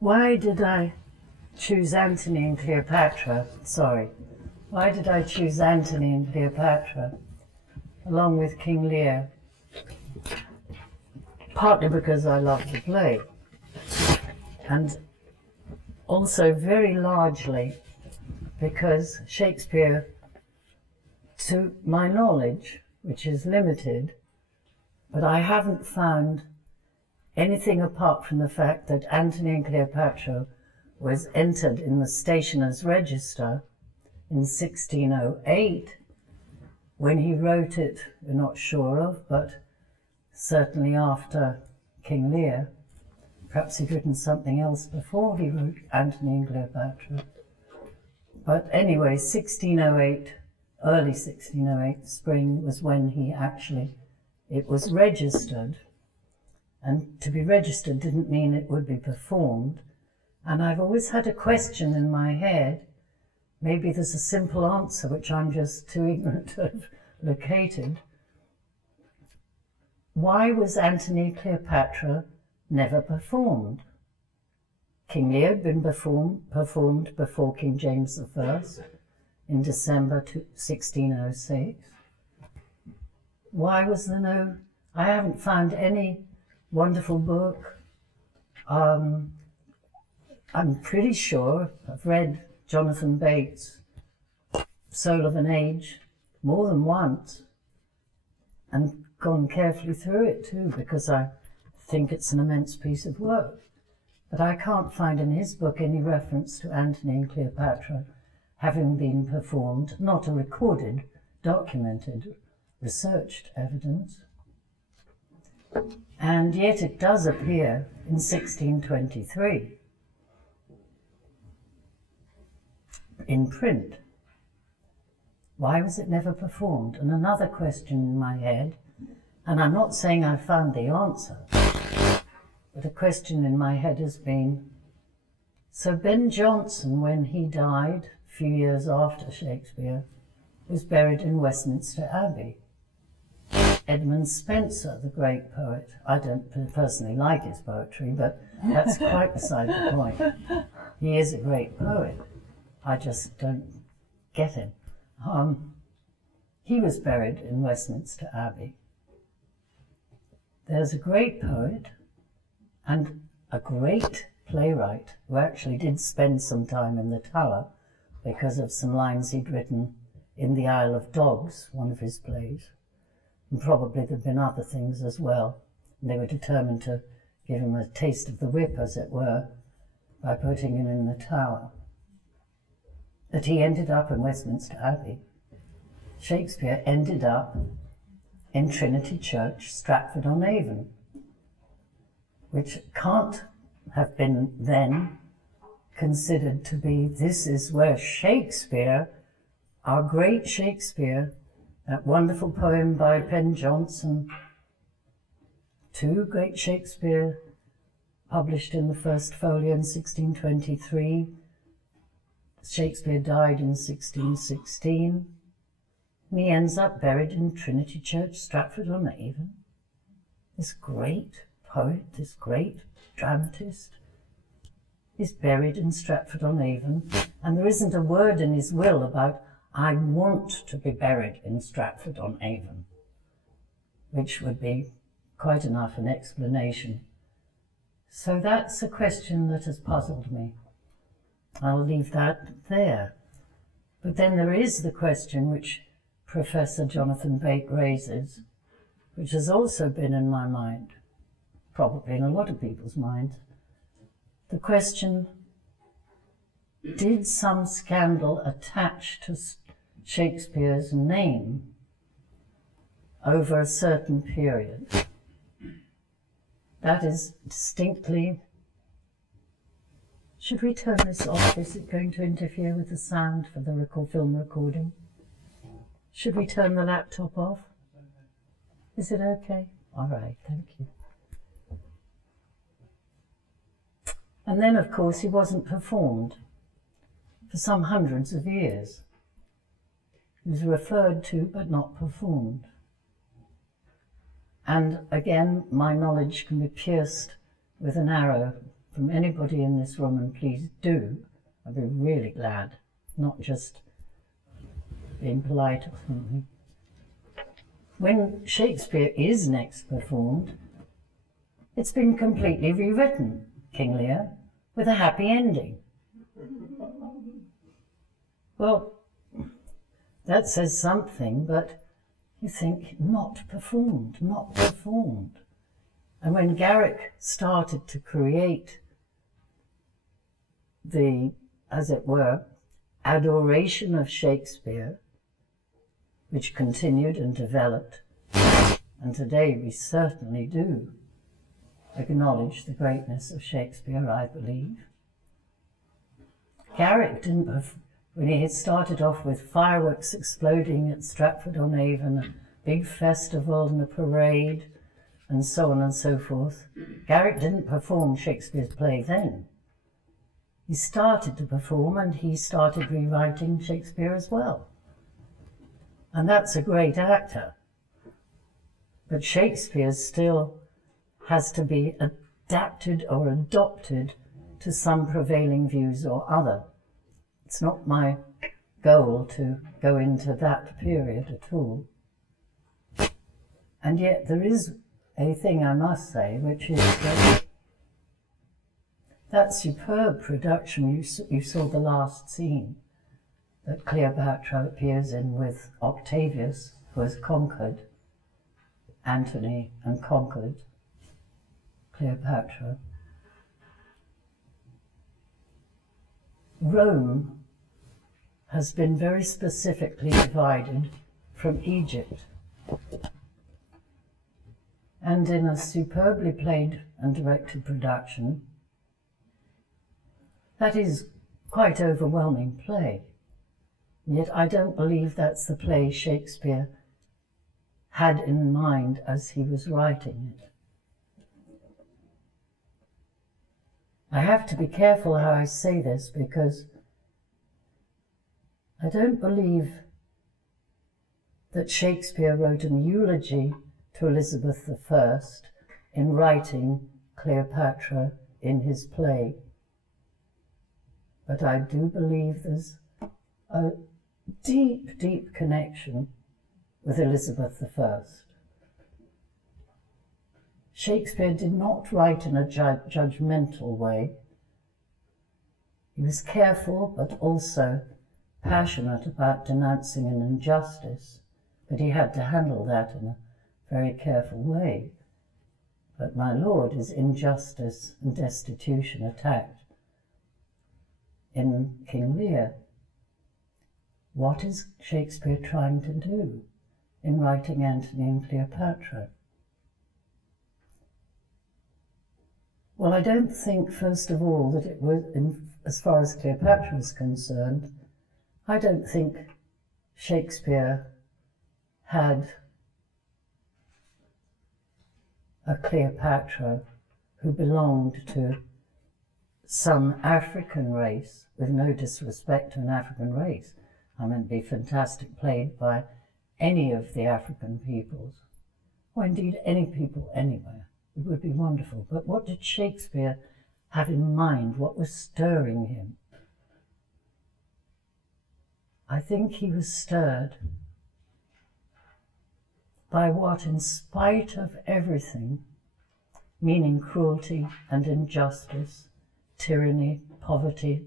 Why did I choose Antony and Cleopatra? Why did I choose Antony and Cleopatra along with King Lear? Partly because I love the play, and also very largely because Shakespeare, to my knowledge, which is limited, but I haven't found anything apart from the fact that Antony and Cleopatra was entered in the Stationer's Register in 1608. When he wrote it, we're not sure of, but certainly after King Lear. Perhaps he'd written something else before he wrote Antony and Cleopatra. But anyway, 1608, early 1608, spring, was when it was registered. And to be registered didn't mean it would be performed. And I've always had a question in my head. Maybe there's a simple answer which I'm just too ignorant to have located. Why was Antony and Cleopatra never performed? King Lear had been performed before King James I in December 1606. Why was there no... I haven't found any wonderful book. I'm pretty sure I've read Jonathan Bates' Soul of an Age more than once and gone carefully through it too, because I think it's an immense piece of work. But I can't find in his book any reference to Antony and Cleopatra having been performed, not a recorded, documented, researched evidence. And yet it does appear in 1623 in print. Why was it never performed? And another question in my head, and I'm not saying I found the answer, but a question in my head has been, so Ben Jonson, when he died a few years after Shakespeare, was buried in Westminster Abbey. Edmund Spenser, the great poet, I don't personally like his poetry, but that's quite beside the point. He is a great poet. I just don't get him. He was buried in Westminster Abbey. There's a great poet and a great playwright who actually did spend some time in the Tower because of some lines he'd written in The Isle of Dogs, one of his plays. And probably there'd been other things as well. And they were determined to give him a taste of the whip, as it were, by putting him in the Tower. But he ended up in Westminster Abbey. Shakespeare ended up in Trinity Church, Stratford-on-Avon, which can't have been then considered to be, this is where Shakespeare, our great Shakespeare, that wonderful poem by Ben Jonson, two great Shakespeare published in the First Folio in 1623. Shakespeare died in 1616, and he ends up buried in Trinity Church, Stratford-on-Avon. This great poet, this great dramatist, is buried in Stratford-on-Avon, and there isn't a word in his will about, I want to be buried in Stratford-on-Avon, which would be quite enough an explanation. So that's a question that has puzzled me. I'll leave that there. But then there is the question which Professor Jonathan Bate raises, which has also been in my mind, probably in a lot of people's minds. The question, did some scandal attach to Shakespeare's name over a certain period? That is distinctly... Should we turn this off? Is it going to interfere with the sound for the film recording? Should we turn the laptop off? Is it okay? All right, thank you. And then, of course, he wasn't performed for some hundreds of years. He was referred to, but not performed. And again, my knowledge can be pierced with an arrow from anybody in this room, and please do, I'd be really glad, not just being polite or something. When Shakespeare is next performed, it's been completely rewritten, King Lear, with a happy ending. Well, that says something, but you think, not performed, not performed. And when Garrick started to create the, as it were, adoration of Shakespeare, which continued and developed, and today we certainly do acknowledge the greatness of Shakespeare, I believe. Garrick didn't, when he had started off with fireworks exploding at Stratford-on-Avon, a big festival and a parade, and so on and so forth, Garrick didn't perform Shakespeare's play then. He started to perform, and he started rewriting Shakespeare as well. And that's a great actor. But Shakespeare still has to be adapted or adopted to some prevailing views or other. It's not my goal to go into that period at all. And yet there is a thing I must say, which is that superb production, you saw the last scene that Cleopatra appears in with Octavius, who has conquered Antony and conquered Cleopatra. Rome has been very specifically divided from Egypt. And in a superbly played and directed production, that is quite overwhelming play. And yet I don't believe that's the play Shakespeare had in mind as he was writing it. I have to be careful how I say this, because I don't believe that Shakespeare wrote an eulogy to Elizabeth I in writing Cleopatra in his play. But I do believe there's a deep, deep connection with Elizabeth I. Shakespeare did not write in a judgmental way. He was careful, but also passionate about denouncing an injustice, but he had to handle that in a very careful way. But my Lord, is injustice and destitution attacked in King Lear. What is Shakespeare trying to do in writing Antony and Cleopatra? Well, I don't think, first of all, that it was, as far as Cleopatra is concerned, I don't think Shakespeare had a Cleopatra who belonged to some African race, with no disrespect to an African race. I mean, it'd be fantastic played by any of the African peoples, or indeed any people anywhere. It would be wonderful. But what did Shakespeare have in mind? What was stirring him? I think he was stirred by what, in spite of everything, meaning cruelty and injustice, tyranny, poverty,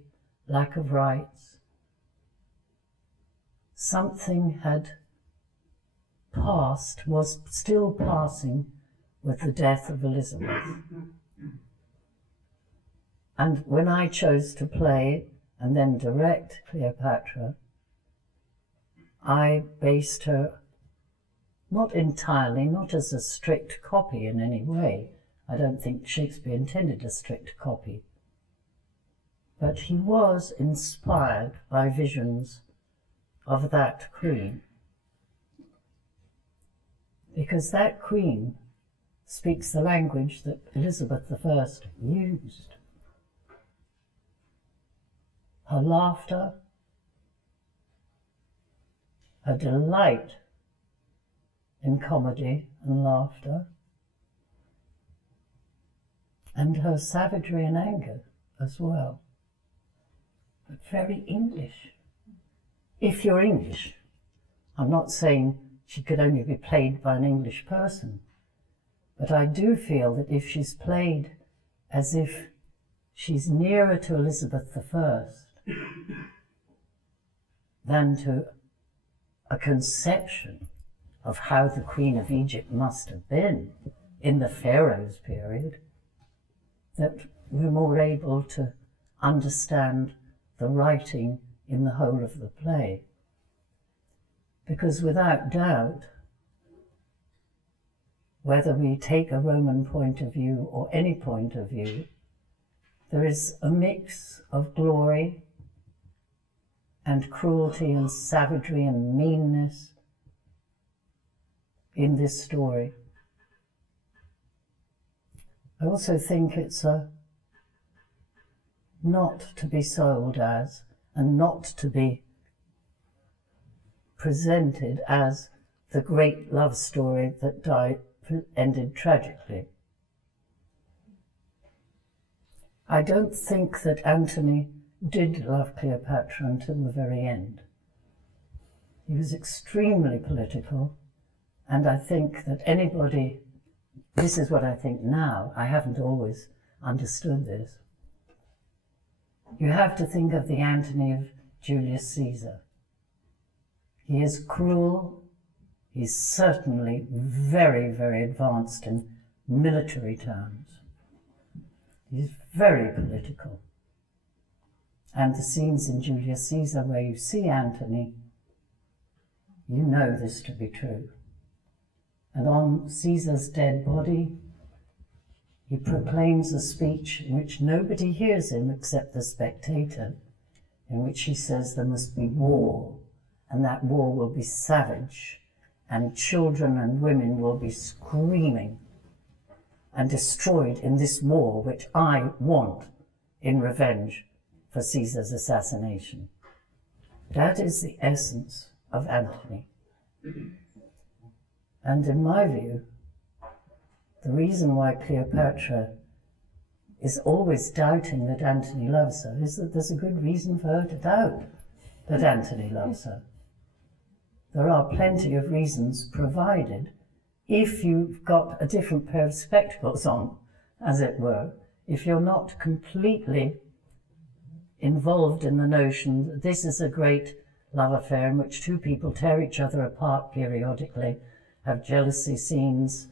lack of rights, something had passed, was still passing with the death of Elizabeth. And when I chose to play and then direct Cleopatra, I based her not entirely, not as a strict copy in any way. I don't think Shakespeare intended a strict copy. But he was inspired by visions of that queen, because that queen speaks the language that Elizabeth I used. Her laughter, her delight in comedy and laughter, and her savagery and anger as well. But very English. If you're English. I'm not saying she could only be played by an English person, but I do feel that if she's played as if she's nearer to Elizabeth I than to a conception of how the Queen of Egypt must have been in the Pharaoh's period, that we're more able to understand the writing in the whole of the play. Because without doubt, whether we take a Roman point of view or any point of view, there is a mix of glory and cruelty and savagery and meanness in this story. I also think it's not to be sold as, and not to be presented as, the great love story that ended tragically. I don't think that Antony did love Cleopatra until the very end. He was extremely political, and I think that anybody, this is what I think now, I haven't always understood this. You have to think of the Antony of Julius Caesar. He is cruel, he's certainly very, very advanced in military terms. He's very political. And the scenes in Julius Caesar where you see Antony, you know this to be true. And on Caesar's dead body, he proclaims a speech in which nobody hears him except the spectator, in which he says there must be war, and that war will be savage, and children and women will be screaming and destroyed in this war which I want in revenge for Caesar's assassination. That is the essence of Antony. And in my view, the reason why Cleopatra is always doubting that Antony loves her is that there's a good reason for her to doubt that Antony loves her. There are plenty of reasons provided if you've got a different pair of spectacles on, as it were, if you're not completely involved in the notion that this is a great love affair in which two people tear each other apart periodically, have jealousy scenes,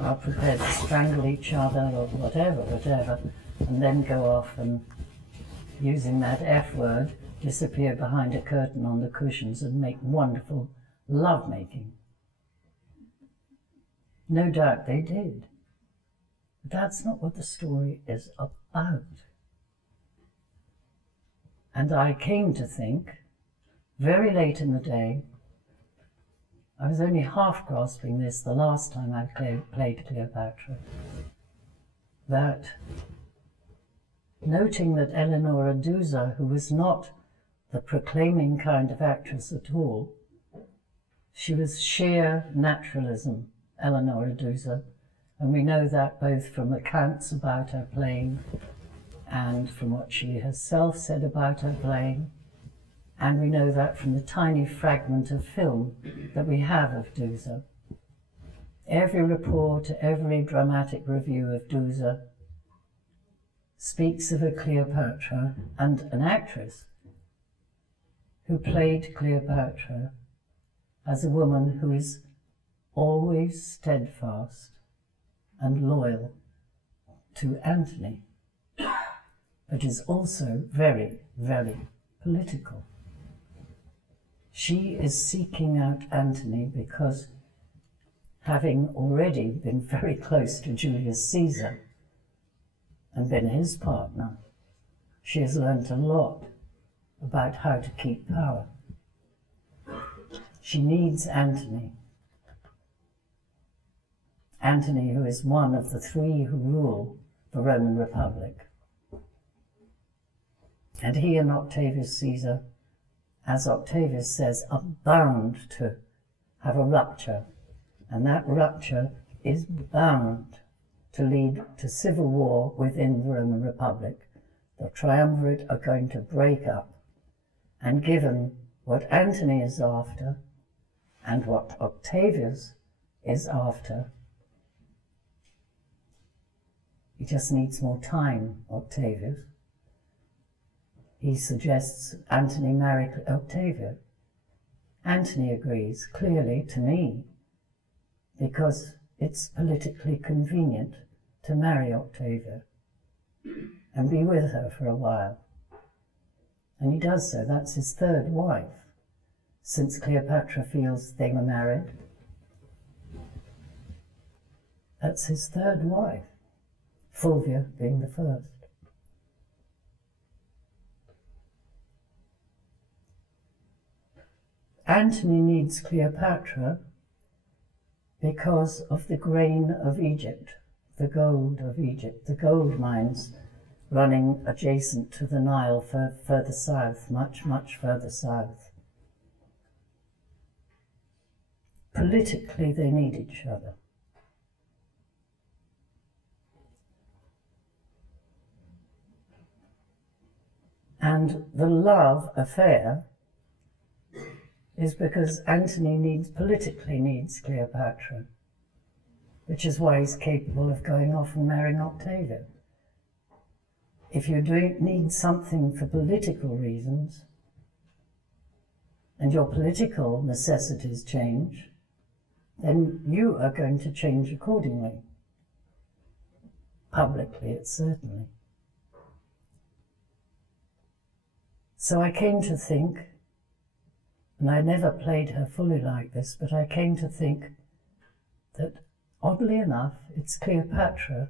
are prepared to strangle each other or whatever, and then go off and, using that F word, disappear behind a curtain on the cushions and make wonderful love-making. No doubt they did. But that's not what the story is about. And I came to think, very late in the day, I was only half grasping this the last time I played Cleopatra, that noting that Eleonora Duse, who was not the proclaiming kind of actress at all, she was sheer naturalism, Eleonora Duse, and we know that both from accounts about her playing and from what she herself said about her playing. And we know that from the tiny fragment of film that we have of Duse. Every report, every dramatic review of Duse speaks of a Cleopatra and an actress who played Cleopatra as a woman who is always steadfast and loyal to Antony, but is also very, very political. She is seeking out Antony because, having already been very close to Julius Caesar and been his partner, she has learnt a lot about how to keep power. She needs Antony. Antony, who is one of the three who rule the Roman Republic. And he and Octavius Caesar, as Octavius says, are bound to have a rupture. And that rupture is bound to lead to civil war within the Roman Republic. The triumvirate are going to break up, and given what Antony is after and what Octavius is after, he just needs more time, Octavius. He suggests Antony marry Octavia. Antony agrees, clearly to me, because it's politically convenient to marry Octavia and be with her for a while. And he does so. That's his third wife, since Cleopatra feels they were married. That's his third wife, Fulvia being the first. Antony needs Cleopatra because of the grain of Egypt, the gold of Egypt, the gold mines running adjacent to the Nile further south, much, much further south. Politically, they need each other. And the love affair is because Antony politically needs Cleopatra, which is why he's capable of going off and marrying Octavia. If you need something for political reasons, and your political necessities change, then you are going to change accordingly. Publicly, it's certainly. So I came to think, and I never played her fully like this, but I came to think that, oddly enough, it's Cleopatra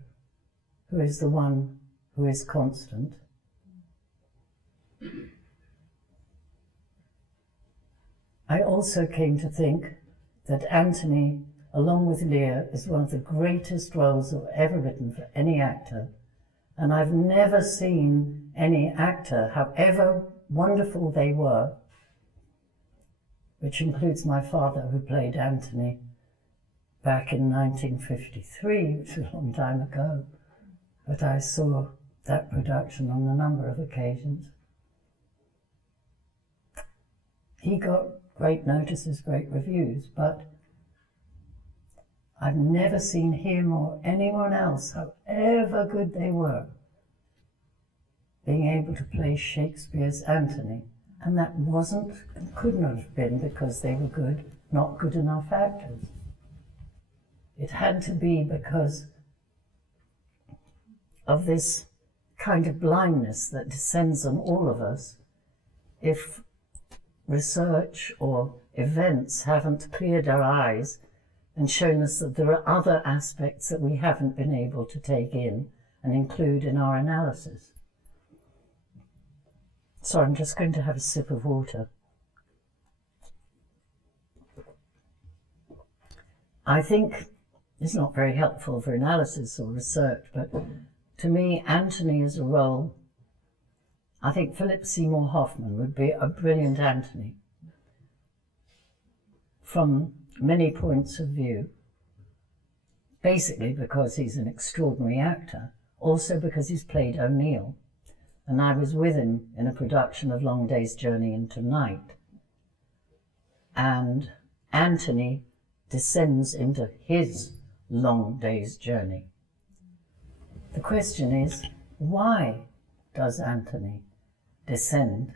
who is the one who is constant. I also came to think that Antony, along with Lear, is one of the greatest roles I've ever written for any actor, and I've never seen any actor, however wonderful they were, which includes my father, who played Antony back in 1953, which is a long time ago, but I saw that production on a number of occasions. He got great notices, great reviews, but I've never seen him or anyone else, however good they were, being able to play Shakespeare's Antony. And that wasn't, and could not have been, because they were good, not good enough actors. It had to be because of this kind of blindness that descends on all of us if research or events haven't cleared our eyes and shown us that there are other aspects that we haven't been able to take in and include in our analysis. So I'm just going to have a sip of water. I think it's not very helpful for analysis or research, but to me, Antony is a role. I think Philip Seymour Hoffman would be a brilliant Antony from many points of view, basically because he's an extraordinary actor, also because he's played O'Neill. And I was with him in a production of Long Day's Journey into Night. And Antony descends into his long day's journey. The question is, why does Antony descend?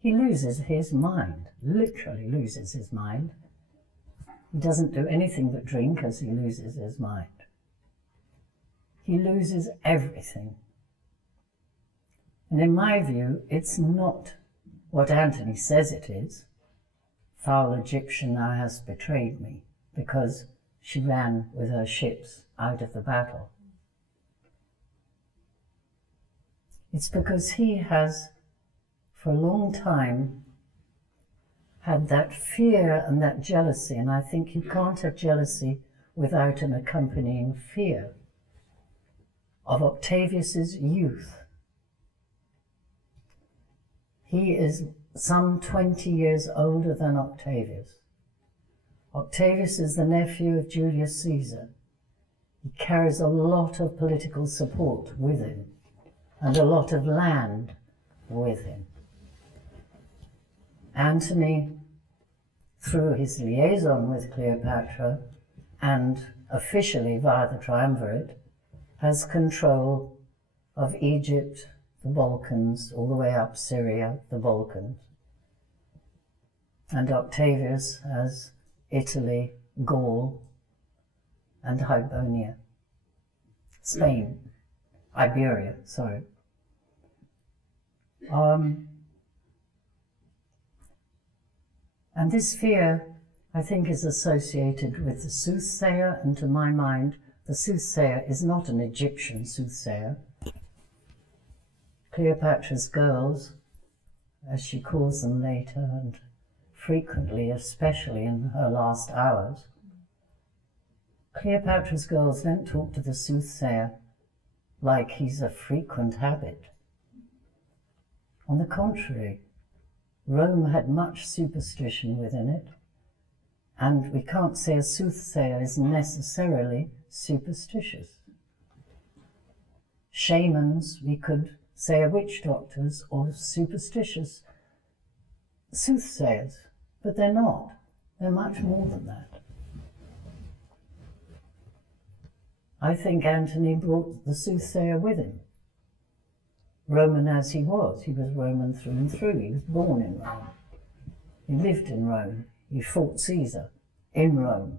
He loses his mind, literally loses his mind. He doesn't do anything but drink as he loses his mind. He loses everything. And in my view, it's not what Antony says it is. Foul Egyptian, thou hast betrayed me, because she ran with her ships out of the battle. It's because he has, for a long time, had that fear and that jealousy, and I think you can't have jealousy without an accompanying fear of Octavius's youth. He is some 20 years older than Octavius. Octavius is the nephew of Julius Caesar. He carries a lot of political support with him and a lot of land with him. Antony, through his liaison with Cleopatra and officially via the triumvirate, has control of Egypt, the Balkans, all the way up Syria, the Balkans. And Octavius has Italy, Gaul, and Hibernia. Spain, Iberia, sorry. And this fear, I think, is associated with the soothsayer, and to my mind, the soothsayer is not an Egyptian soothsayer. Cleopatra's girls, as she calls them later, and frequently, especially in her last hours, Cleopatra's girls don't talk to the soothsayer like he's a frequent habit. On the contrary, Rome had much superstition within it, and we can't say a soothsayer is necessarily superstitious. Shamans, we could say, are witch doctors or superstitious soothsayers, but they're not. They're much more than that. I think Antony brought the soothsayer with him. Roman as he was Roman through and through. He was born in Rome. He lived in Rome. He fought Caesar in Rome,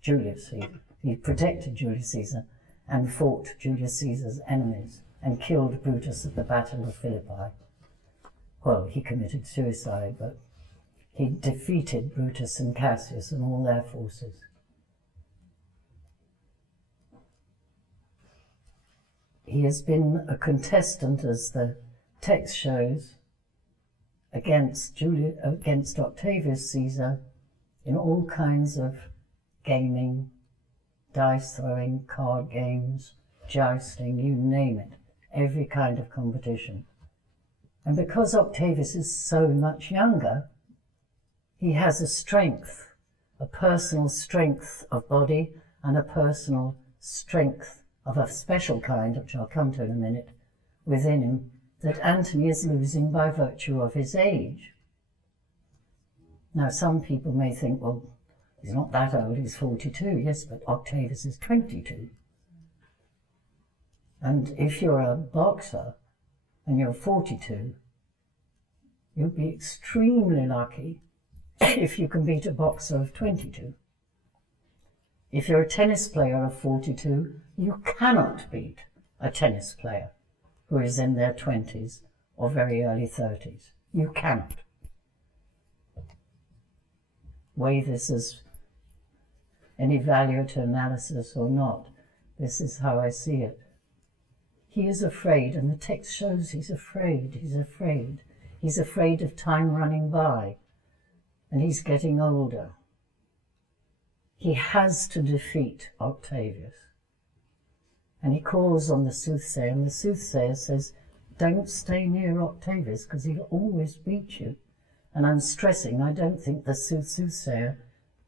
Julius Caesar. He protected Julius Caesar and fought Julius Caesar's enemies and killed Brutus at the Battle of Philippi. Well, he committed suicide, but he defeated Brutus and Cassius and all their forces. He has been a contestant, as the text shows, against Octavius Caesar in all kinds of gaming, dice throwing, card games, jousting, you name it, every kind of competition. And because Octavius is so much younger, he has a strength, a personal strength of body and a personal strength of a special kind, which I'll come to in a minute, within him, that Antony is losing by virtue of his age. Now, some people may think, well, he's not that old, he's 42. Yes, but Octavius is 22. And if you're a boxer and you're 42, you'll be extremely lucky if you can beat a boxer of 22. If you're a tennis player of 42, you cannot beat a tennis player who is in their 20s or very early 30s. You cannot. Weigh this as any value to analysis or not. This is how I see it. He is afraid, and the text shows he's afraid. He's afraid. He's afraid of time running by, and he's getting older. He has to defeat Octavius. And he calls on the soothsayer, and the soothsayer says, don't stay near Octavius because he'll always beat you. And I'm stressing, I don't think the soothsayer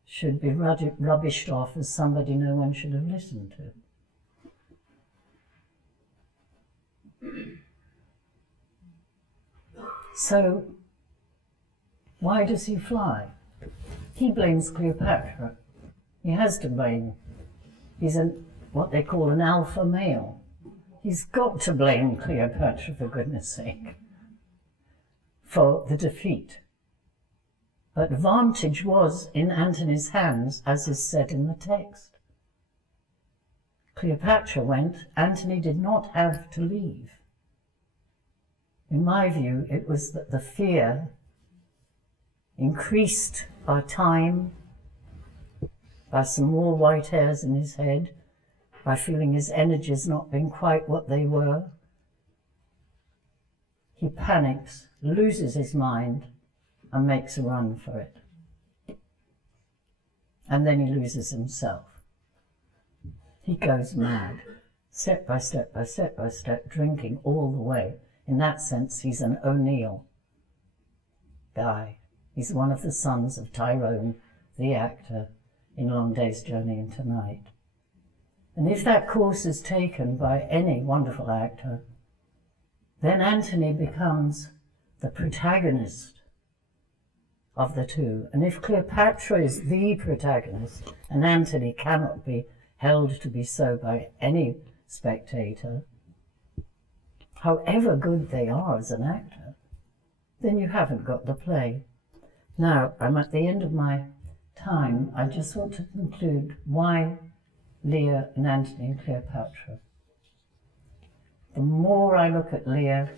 should be rubbished off as somebody no one should have listened to. So, why does he fly? He blames Cleopatra. He has to blame. He's what they call an alpha male. He's got to blame Cleopatra, for goodness sake, for the defeat. But vantage was in Antony's hands, as is said in the text. Cleopatra went, Antony did not have to leave. In my view, it was that the fear increased by time, by some more white hairs in his head, by feeling his energies not being quite what they were. He panics, loses his mind, and makes a run for it. And then he loses himself. He goes mad, step by step by step by step, drinking all the way. In that sense, he's an O'Neill guy. He's one of the sons of Tyrone, the actor, in Long Day's Journey into Night. And if that course is taken by any wonderful actor, then Antony becomes the protagonist of the two. And if Cleopatra is the protagonist, and Antony cannot be held to be so by any spectator, however good they are as an actor, then you haven't got the play. Now, I'm at the end of my time. I just want to conclude why Lear and Antony and Cleopatra. The more I look at Lear,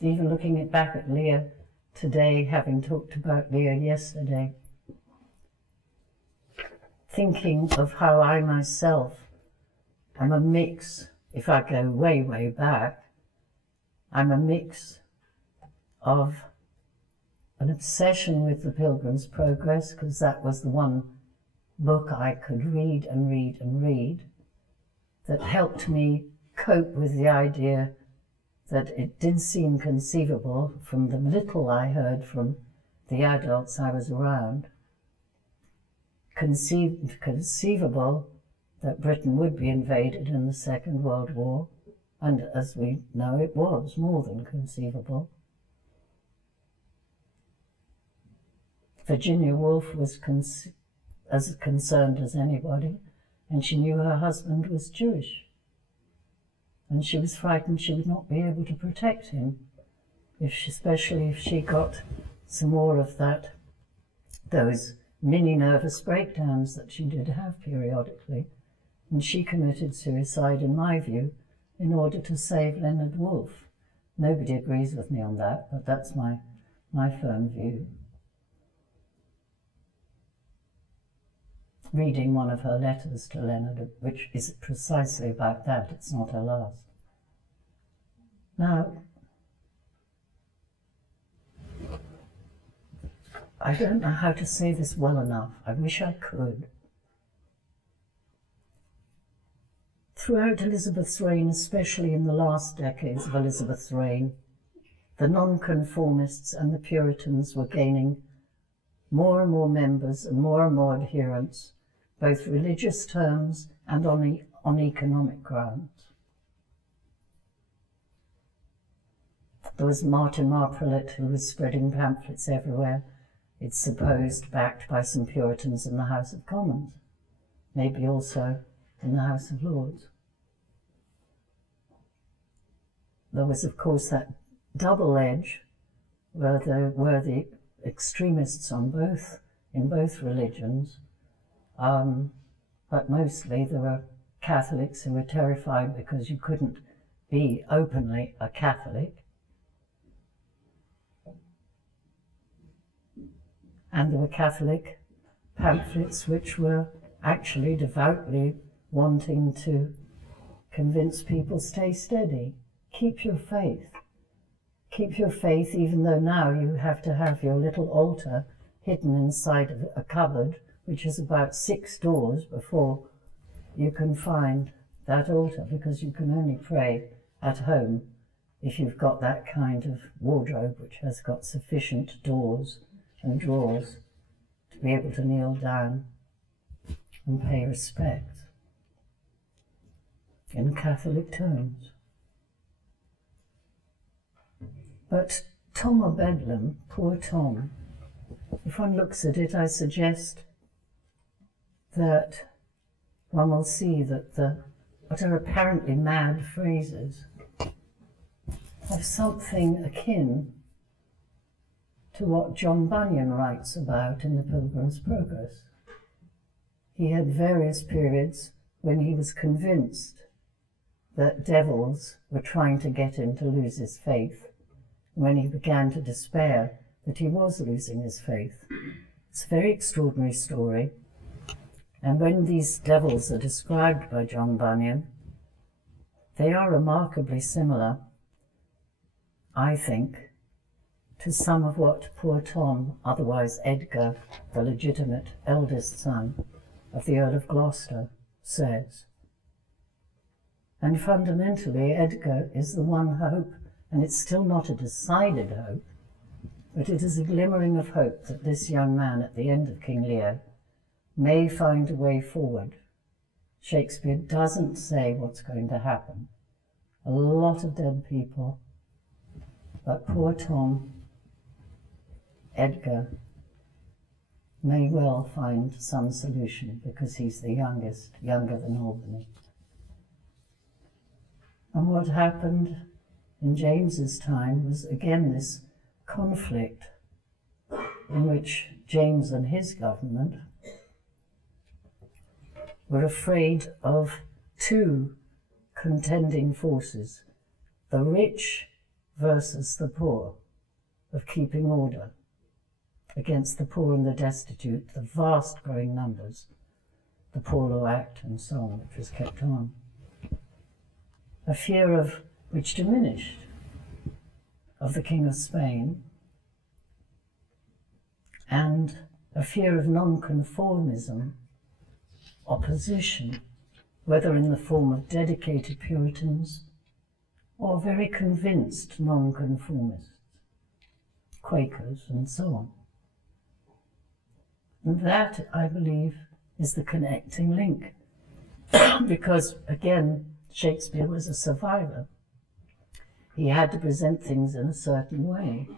even looking back at Lear today, having talked about Lear yesterday, thinking of how I myself am a mix, if I go way, way back, I'm a mix of an obsession with the Pilgrim's Progress, because that was the one book I could read and read and read, that helped me cope with the idea that it did seem conceivable, from the little I heard from the adults I was around, conceivable that Britain would be invaded in the Second World War, and as we know, it was more than conceivable. Virginia Woolf was as concerned as anybody, and she knew her husband was Jewish. And she was frightened she would not be able to protect him, especially if she got some more of those mini nervous breakdowns that she did have periodically. And she committed suicide, in my view, in order to save Leonard Woolf. Nobody agrees with me on that, but that's my firm view. Reading one of her letters to Leonard, which is precisely about that. It's not her last. Now, I don't know how to say this well enough. I wish I could. Throughout Elizabeth's reign, especially in the last decades of Elizabeth's reign, the nonconformists and the Puritans were gaining more and more members and more adherents, both religious terms and on economic grounds. There was Martin Marprelate, who was spreading pamphlets everywhere, it's supposed backed by some Puritans in the House of Commons, maybe also in the House of Lords. There was, of course, that double edge where there were the extremists in both religions, but mostly there were Catholics who were terrified because you couldn't be openly a Catholic. And there were Catholic pamphlets which were actually devoutly wanting to convince people, stay steady, keep your faith. Keep your faith, even though now you have to have your little altar hidden inside of a cupboard, which is about 6 doors before you can find that altar, because you can only pray at home if you've got that kind of wardrobe which has got sufficient doors and drawers to be able to kneel down and pay respect in Catholic terms. But Tom of Bedlam, poor Tom, if one looks at it, I suggest that one will see that what are apparently mad phrases have something akin to what John Bunyan writes about in The Pilgrim's Progress. He had various periods when he was convinced that devils were trying to get him to lose his faith, when he began to despair that he was losing his faith. It's a very extraordinary story, and when these devils are described by John Bunyan, they are remarkably similar, I think, to some of what poor Tom, otherwise Edgar, the legitimate eldest son of the Earl of Gloucester, says. And fundamentally, Edgar is the one hope, and it's still not a decided hope, but it is a glimmering of hope that this young man at the end of King Lear may find a way forward, Shakespeare doesn't say what's going to happen. A lot of dead people, but poor Tom, Edgar, may well find some solution because he's the youngest, younger than Albany. And what happened in James's time was again this conflict in which James and his government were afraid of two contending forces, the rich versus the poor, of keeping order against the poor and the destitute, the vast growing numbers, the Poor Law Act and so on, which was kept on. A fear of which diminished, of the King of Spain, and a fear of nonconformism, opposition, whether in the form of dedicated Puritans or very convinced nonconformists, Quakers and so on. And that, I believe, is the connecting link. Because, again, Shakespeare was a survivor. He had to present things in a certain way.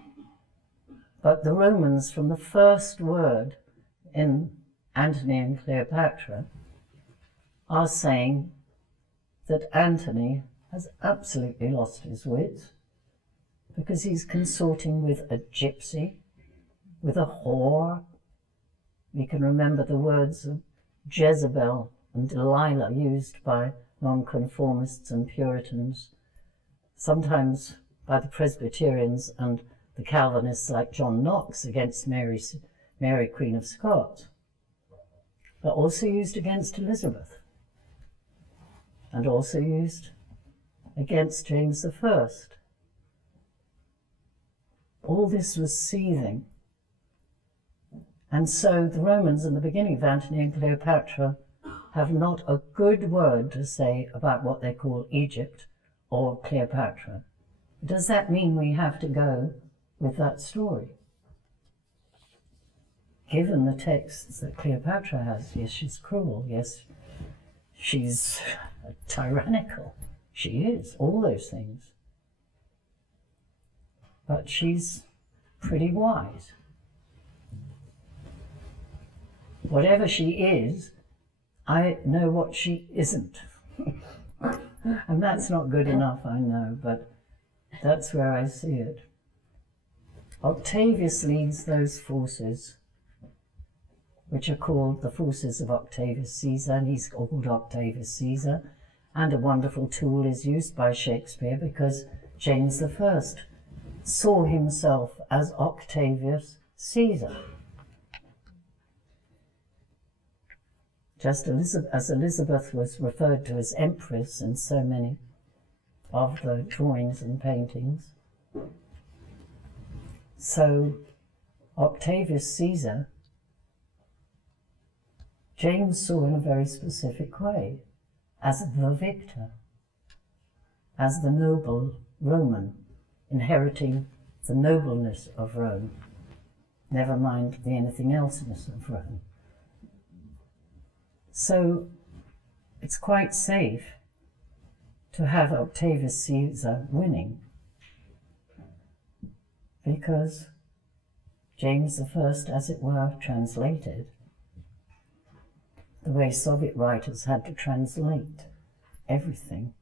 But the Romans, from the first word in Antony and Cleopatra, are saying that Antony has absolutely lost his wits because he's consorting with a gypsy, with a whore. We can remember the words of Jezebel and Delilah used by nonconformists and Puritans, sometimes by the Presbyterians and the Calvinists like John Knox against Mary, Queen of Scots, but also used against Elizabeth and also used against James I. All this was seething. And so the Romans in the beginning of Antony and Cleopatra have not a good word to say about what they call Egypt or Cleopatra. Does that mean we have to go with that story? Given the texts that Cleopatra has, yes, she's cruel, yes, she's tyrannical, she is, all those things. But she's pretty wise. Whatever she is, I know what she isn't. And that's not good enough, I know, but that's where I see it. Octavius leads those forces, which are called the forces of Octavius Caesar, and he's called Octavius Caesar, and a wonderful tool is used by Shakespeare because James I saw himself as Octavius Caesar. Just as Elizabeth was referred to as empress in so many of the drawings and paintings, so Octavius Caesar, James saw in a very specific way, as the victor, as the noble Roman, inheriting the nobleness of Rome, never mind the anything elseness of Rome. So it's quite safe to have Octavius Caesar winning because James I, as it were, translated the way Soviet writers had to translate everything.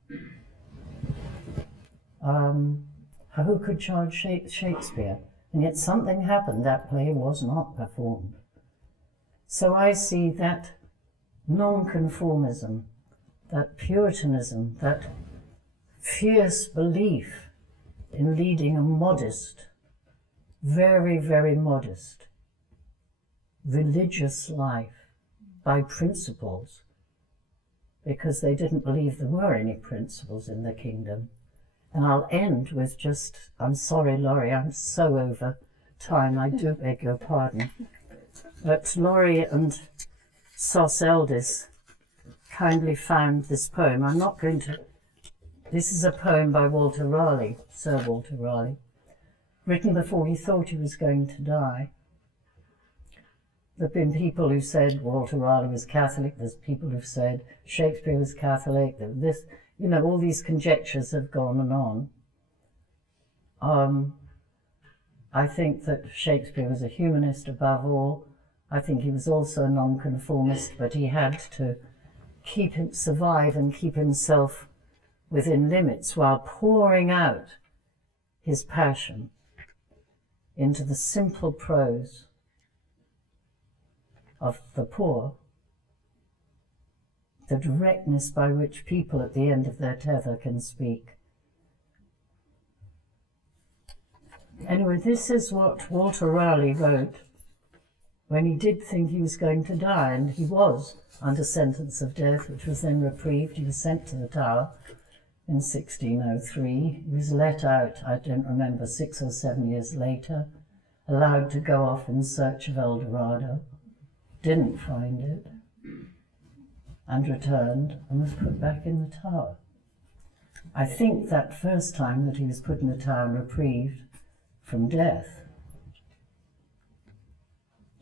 Who could charge Shakespeare? And yet something happened, that play was not performed. So I see that nonconformism, that Puritanism, that fierce belief in leading a modest, very, very modest, religious life by principles, because they didn't believe there were any principles in the kingdom. And I'll end with just, I'm sorry, Laurie, I'm so over time, I do beg your pardon. But Laurie and Sos Eldis kindly found this poem. I'm not going to, this is a poem by Walter Raleigh, Sir Walter Raleigh, written before he thought he was going to die. There have been people who said Walter Raleigh was Catholic, there's people who've said Shakespeare was Catholic, this, you know, all these conjectures have gone on. I think that Shakespeare was a humanist above all. I think he was also a nonconformist, but he had to survive and keep himself within limits while pouring out his passion into the simple prose of the poor, the directness by which people at the end of their tether can speak. Anyway, this is what Walter Raleigh wrote when he did think he was going to die, and he was under sentence of death, which was then reprieved. He was sent to the Tower in 1603. He was let out, I don't remember, 6 or 7 years later, allowed to go off in search of El Dorado, didn't find it, and returned and was put back in the Tower. I think that first time that he was put in the Tower and reprieved from death,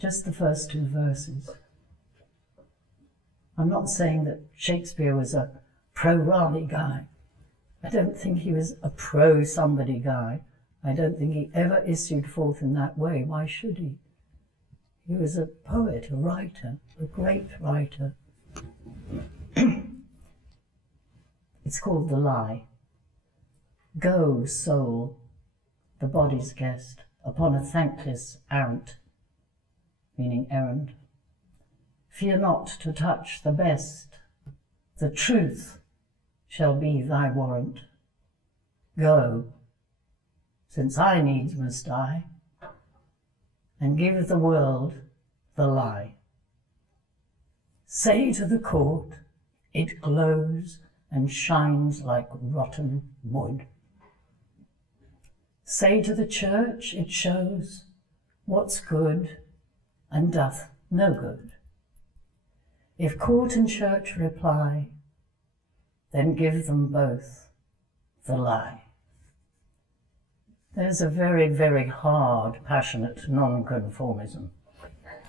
just the first 2 verses. I'm not saying that Shakespeare was a pro-Raleigh guy. I don't think he was a pro-somebody guy. I don't think he ever issued forth in that way. Why should he? He was a poet, a writer, a great writer. It's called The Lie. Go, soul, the body's guest, upon a thankless errand, meaning errand. Fear not to touch the best, the truth shall be thy warrant. Go, since I needs must die, and give the world the lie. Say to the court, it glows and shines like rotten wood. Say to the church, it shows what's good and doth no good. If court and church reply, then give them both the lie. There's a very, very hard, passionate nonconformism,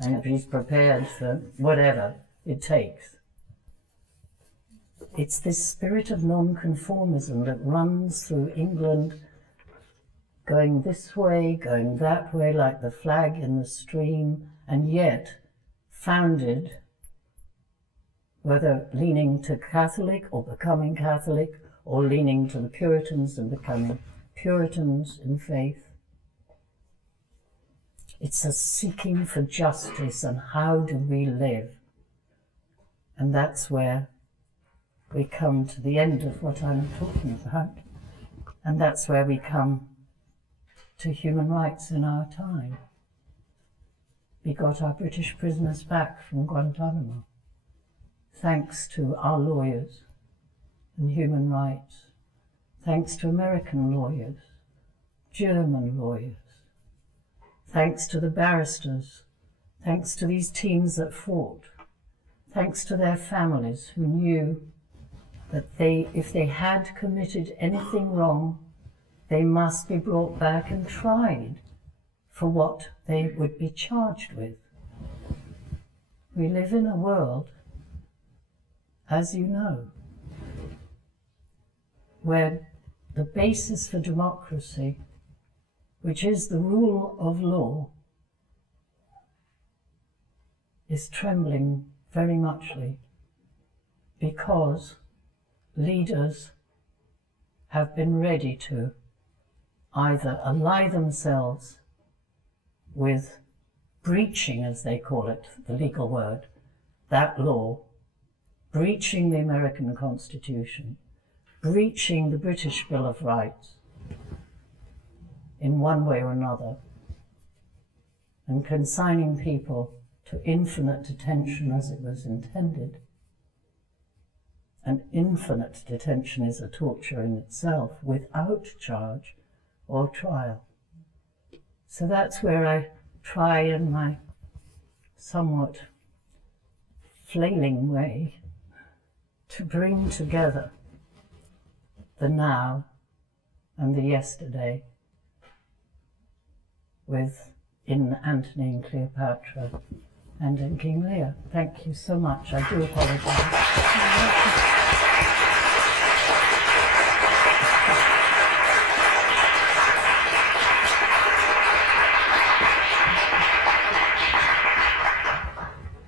and he's prepared for whatever it takes. It's this spirit of nonconformism that runs through England, going this way, going that way, like the flag in the stream, and yet founded, whether leaning to Catholic or becoming Catholic, or leaning to the Puritans and becoming Puritans in faith. It's a seeking for justice and how do we live. And that's where we come to the end of what I'm talking about. And that's where we come to human rights in our time. We got our British prisoners back from Guantanamo, thanks to our lawyers and human rights, thanks to American lawyers, German lawyers, thanks to the barristers, thanks to these teams that fought, thanks to their families who knew that if they had committed anything wrong, they must be brought back and tried for what they would be charged with. We live in a world, as you know, where the basis for democracy, which is the rule of law, is trembling very muchly because leaders have been ready to either ally themselves with breaching, as they call it, the legal word, that law, breaching the American Constitution, breaching the British Bill of Rights in one way or another, and consigning people to infinite detention as it was intended. And infinite detention is a torture in itself, without charge or trial. So that's where I try in my somewhat flailing way to bring together the now and the yesterday in Antony and Cleopatra and in King Lear. Thank you so much. I do apologise.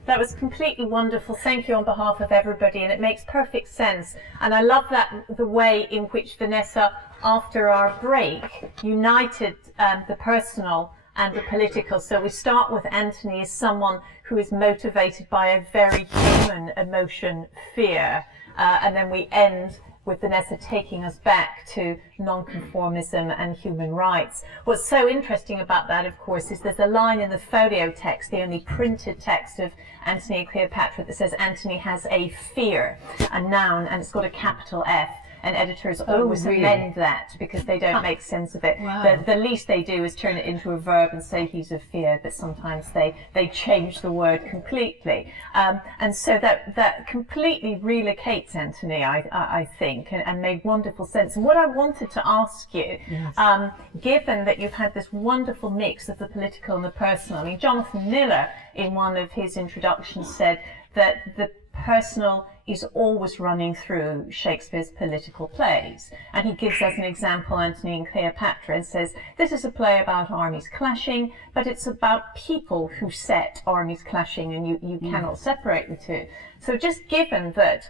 That was completely wonderful. Thank you on behalf of everybody, and it makes perfect sense. And I love that the way in which Vanessa, after our break, united the personal and the political. So we start with Antony as someone who is motivated by a very human emotion, fear, and then we end with Vanessa taking us back to nonconformism and human rights. What's so interesting about that, of course, is there's a line in the folio text, the only printed text of Antony and Cleopatra, that says Antony has a fear, a noun, and it's got a capital F. And editors always amend that because they don't make sense of it. Wow. The least they do is turn it into a verb and say he's a fear, but sometimes they change the word completely. And so that completely relocates Antony, I think, and made wonderful sense. And what I wanted to ask you, yes, given that you've had this wonderful mix of the political and the personal, I mean, Jonathan Miller, in one of his introductions, said that the personal is always running through Shakespeare's political plays. And he gives as an example Antony and Cleopatra and says, this is a play about armies clashing, but it's about people who set armies clashing, and you cannot separate the two. So just given that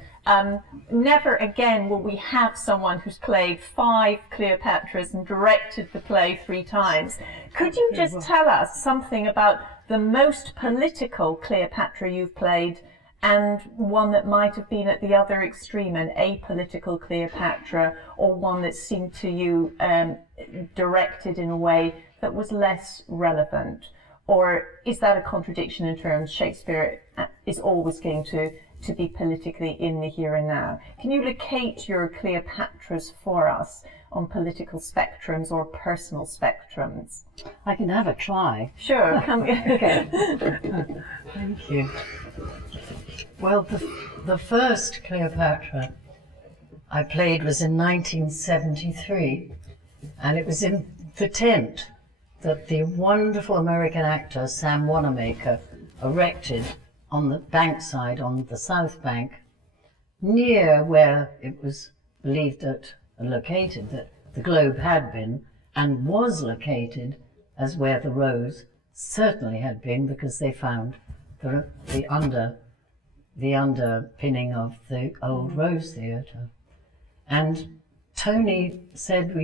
never again will we have someone who's played 5 Cleopatras and directed the play 3 times, could you just tell us something about the most political Cleopatra you've played, and one that might have been at the other extreme, an apolitical Cleopatra, or one that seemed to you directed in a way that was less relevant? Or is that a contradiction in terms Shakespeare is always going to be politically in the here and now? Can you locate your Cleopatras for us on political spectrums or personal spectrums? I can have a try. Sure, come okay. Thank you. Well, the first Cleopatra I played was in 1973, and it was in the tent that the wonderful American actor Sam Wanamaker erected on the bankside, on the south bank, near where it was believed that, located, that the Globe had been and was located as where the Rose certainly had been, because they found the underpinning of the old Rose Theatre. And Tony said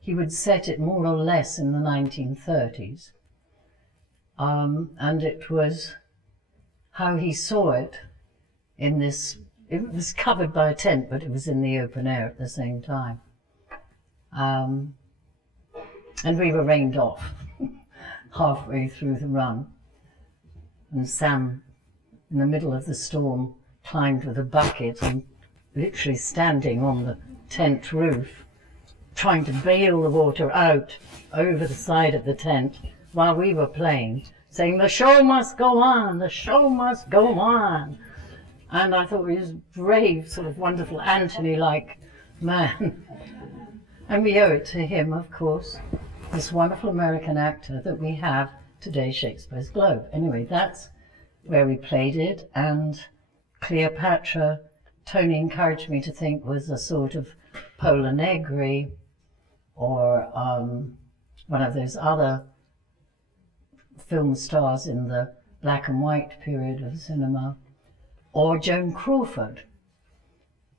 he would set it more or less in the 1930s. And it was how he saw it in this, it was covered by a tent, but it was in the open air at the same time. And we were rained off halfway through the run. And Sam, in the middle of the storm, climbed with a bucket and literally standing on the tent roof, trying to bail the water out over the side of the tent while we were playing, saying, "The show must go on, the show must go on." And I thought he was a brave, sort of wonderful Antony-like man. And we owe it to him, of course, this wonderful American actor that we have today, Shakespeare's Globe. Anyway, that's where we played it. And Cleopatra, Tony encouraged me to think, was a sort of Pola Negri, or one of those other film stars in the black and white period of cinema, or Joan Crawford.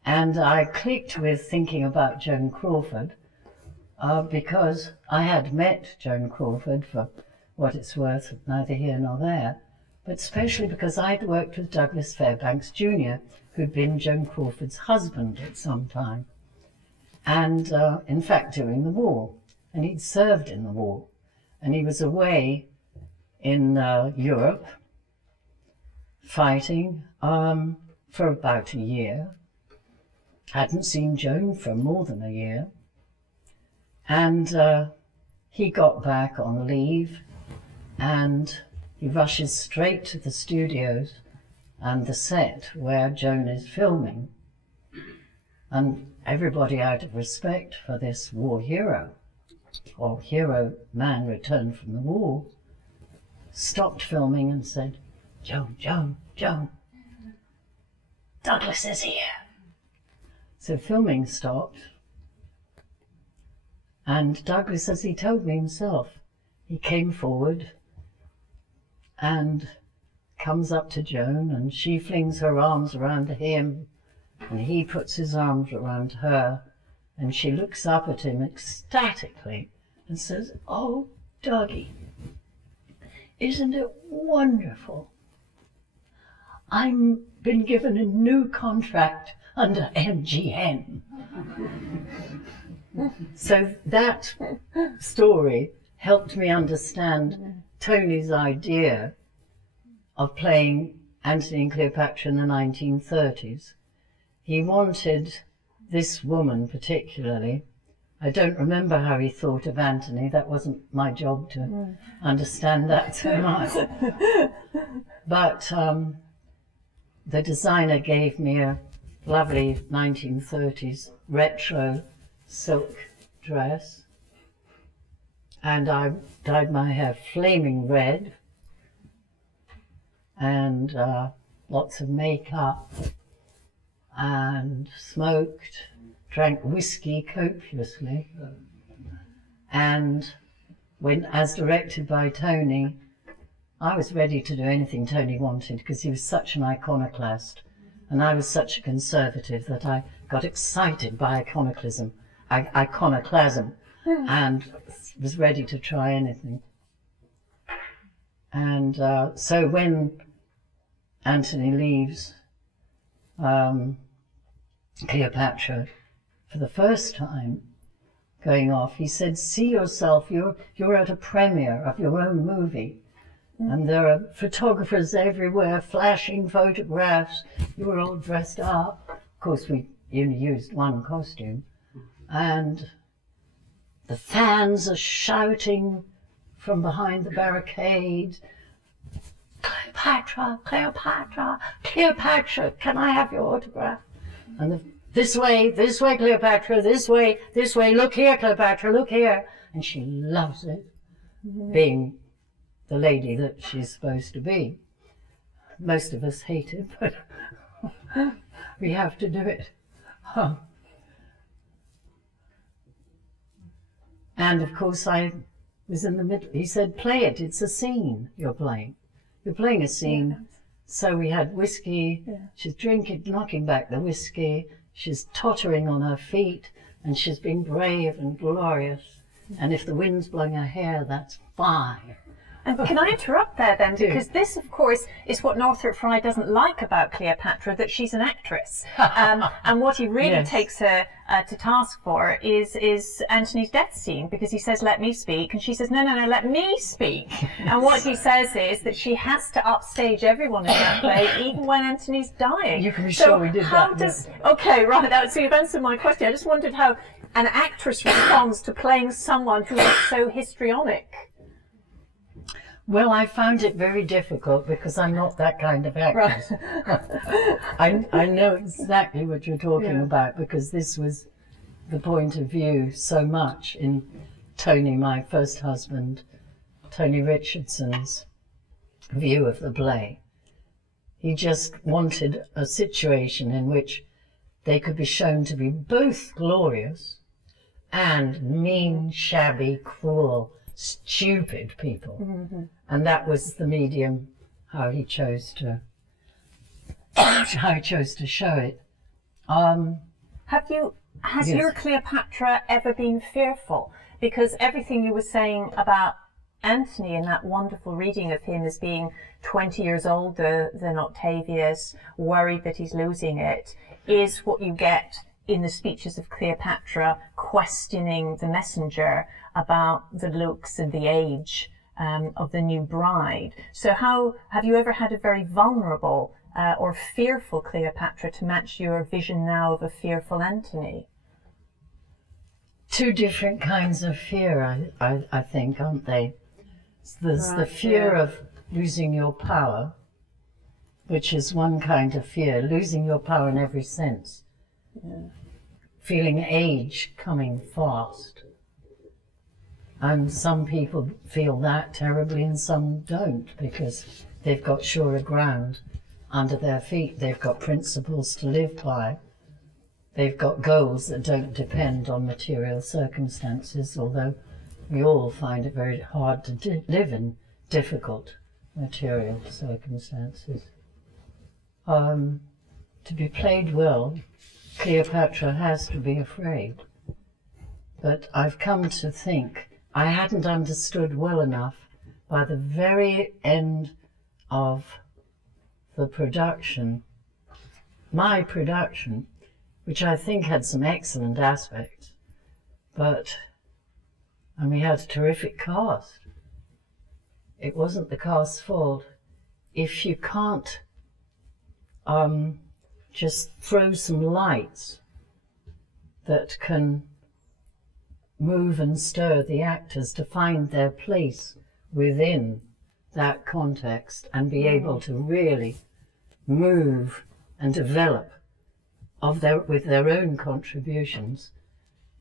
And I clicked with thinking about Joan Crawford because I had met Joan Crawford, for what it's worth, neither here nor there, but especially because I'd worked with Douglas Fairbanks Jr., who'd been Joan Crawford's husband at some time, and in fact during the war, and he'd served in the war, and he was away in Europe fighting for about a year. Hadn't seen Joan for more than a year, and he got back on leave, and he rushes straight to the studios and the set where Joan is filming, and everybody, out of respect for this war hero, or hero man returned from the war, stopped filming and said, Joan, Joan, Joan, Douglas is here. So filming stopped, and Douglas, as he told me himself, he came forward and comes up to Joan, and she flings her arms around him, and he puts his arms around her, and she looks up at him ecstatically and says, "Oh, Dougie, isn't it wonderful? I've been given a new contract under MGM." So that story helped me understand Tony's idea of playing Antony and Cleopatra in the 1930s. He wanted this woman particularly. I don't remember how he thought of Antony. That wasn't my job to understand that so much. But the designer gave me a lovely 1930s retro silk dress, and I dyed my hair flaming red, and lots of makeup, and smoked, drank whiskey copiously, and when, as directed by Tony, I was ready to do anything Tony wanted, because he was such an iconoclast, and I was such a conservative that I got excited by iconoclasm, and was ready to try anything. And so when Antony leaves Cleopatra for the first time, going off, he said, "See yourself, you're at a premiere of your own movie, and there are photographers everywhere flashing photographs. You're all dressed up." Of course, we only used one costume, and the fans are shouting from behind the barricade, "Cleopatra, Cleopatra, Cleopatra, can I have your autograph?" And this way, Cleopatra, this way, look here, Cleopatra, look here. And she loves it, being the lady that she's supposed to be. Most of us hate it, but we have to do it. Huh. And of course I was in the middle. He said, "Play it, it's a scene you're playing. You're playing a scene." Yeah. So we had whiskey, she's drinking, knocking back the whiskey, she's tottering on her feet, and she's being brave and glorious. And if the wind's blowing her hair, that's fine. And can I interrupt there then? Because this, of course, is what Northrop Frye doesn't like about Cleopatra, that she's an actress. And what he really takes her to task for is Antony's death scene, because he says, "Let me speak." And she says, "No, no, no, let me speak." And what he says is that she has to upstage everyone in that play, even when Antony's dying. You can be sure we did that. Okay, right. So you've answered my question. I just wondered how an actress responds to playing someone who is so histrionic. Well, I found it very difficult because I'm not that kind of actress. Right. I know exactly what you're talking about, because this was the point of view so much in Tony, my first husband, Tony Richardson's view of the play. He just wanted a situation in which they could be shown to be both glorious and mean, shabby, cruel, stupid people. And that was the medium how he chose to show it. Has your Cleopatra ever been fearful? Because everything you were saying about Antony in that wonderful reading of him as being 20 years older than Octavius, worried that he's losing it, is what you get in the speeches of Cleopatra questioning the messenger about the looks and the age of the new bride. So have you ever had a very vulnerable or fearful Cleopatra to match your vision now of a fearful Antony? Two different kinds of fear, I think, aren't they? There's the fear of losing your power, which is one kind of fear, losing your power in every sense. Feeling age coming fast. And some people feel that terribly and some don't, because they've got surer ground under their feet, they've got principles to live by, they've got goals that don't depend on material circumstances, although we all find it very hard to live in difficult material circumstances. To be played well, Cleopatra has to be afraid. But I've come to think I hadn't understood well enough by the very end of the production, my production, which I think had some excellent aspects, and we had a terrific cast. It wasn't the cast's fault. If you can't just throw some lights that can move and stir the actors to find their place within that context and be able to really move and develop with their own contributions,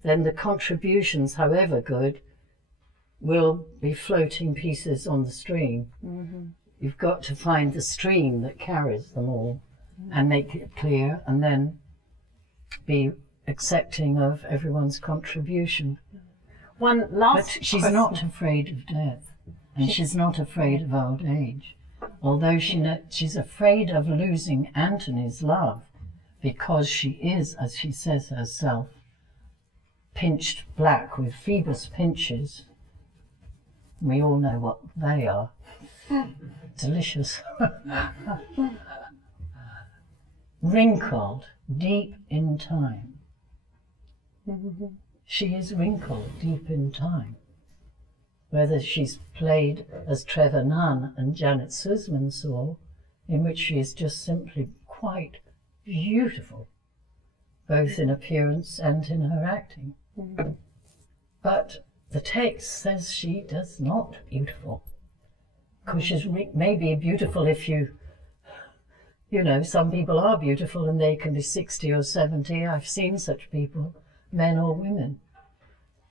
then the contributions, however good, will be floating pieces on the stream. Mm-hmm. You've got to find the stream that carries them all and make it clear, and then be accepting of everyone's contribution. One last But she's question. not afraid of death, and she's not afraid of old age, although she's afraid of losing Antony's love, because she is, as she says herself, pinched black with Phoebus pinches. We all know what they are. Delicious. Wrinkled deep in time. She is wrinkled deep in time. Whether she's played as Trevor Nunn and Janet Sussman saw, in which she is just simply quite beautiful, both in appearance and in her acting. But the text says she does not beautiful. Because she's maybe beautiful if you know, some people are beautiful and they can be 60 or 70. I've seen such people, men or women.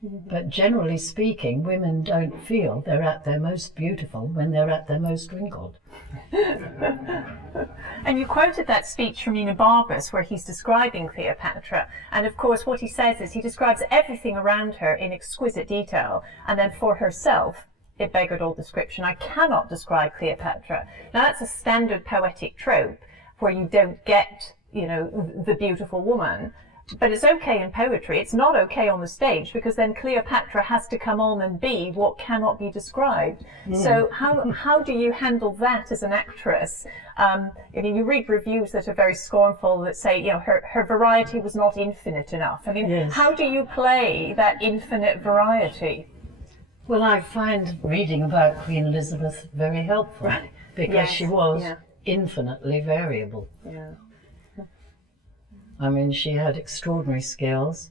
But generally speaking, women don't feel they're at their most beautiful when they're at their most wrinkled. And you quoted that speech from Enobarbus where he's describing Cleopatra, and of course what he says is he describes everything around her in exquisite detail, and then for herself it beggared all description. I cannot describe Cleopatra. Now that's a standard poetic trope where you don't get, you know, the beautiful woman. But it's okay in poetry. It's not okay on the stage, because then Cleopatra has to come on and be what cannot be described. So how do you handle that as an actress? I mean, you read reviews that are very scornful that say, you know, her variety was not infinite enough. I mean, how do you play that infinite variety? Well, I find reading about Queen Elizabeth very helpful, because she was infinitely variable. Yeah. I mean, she had extraordinary skills,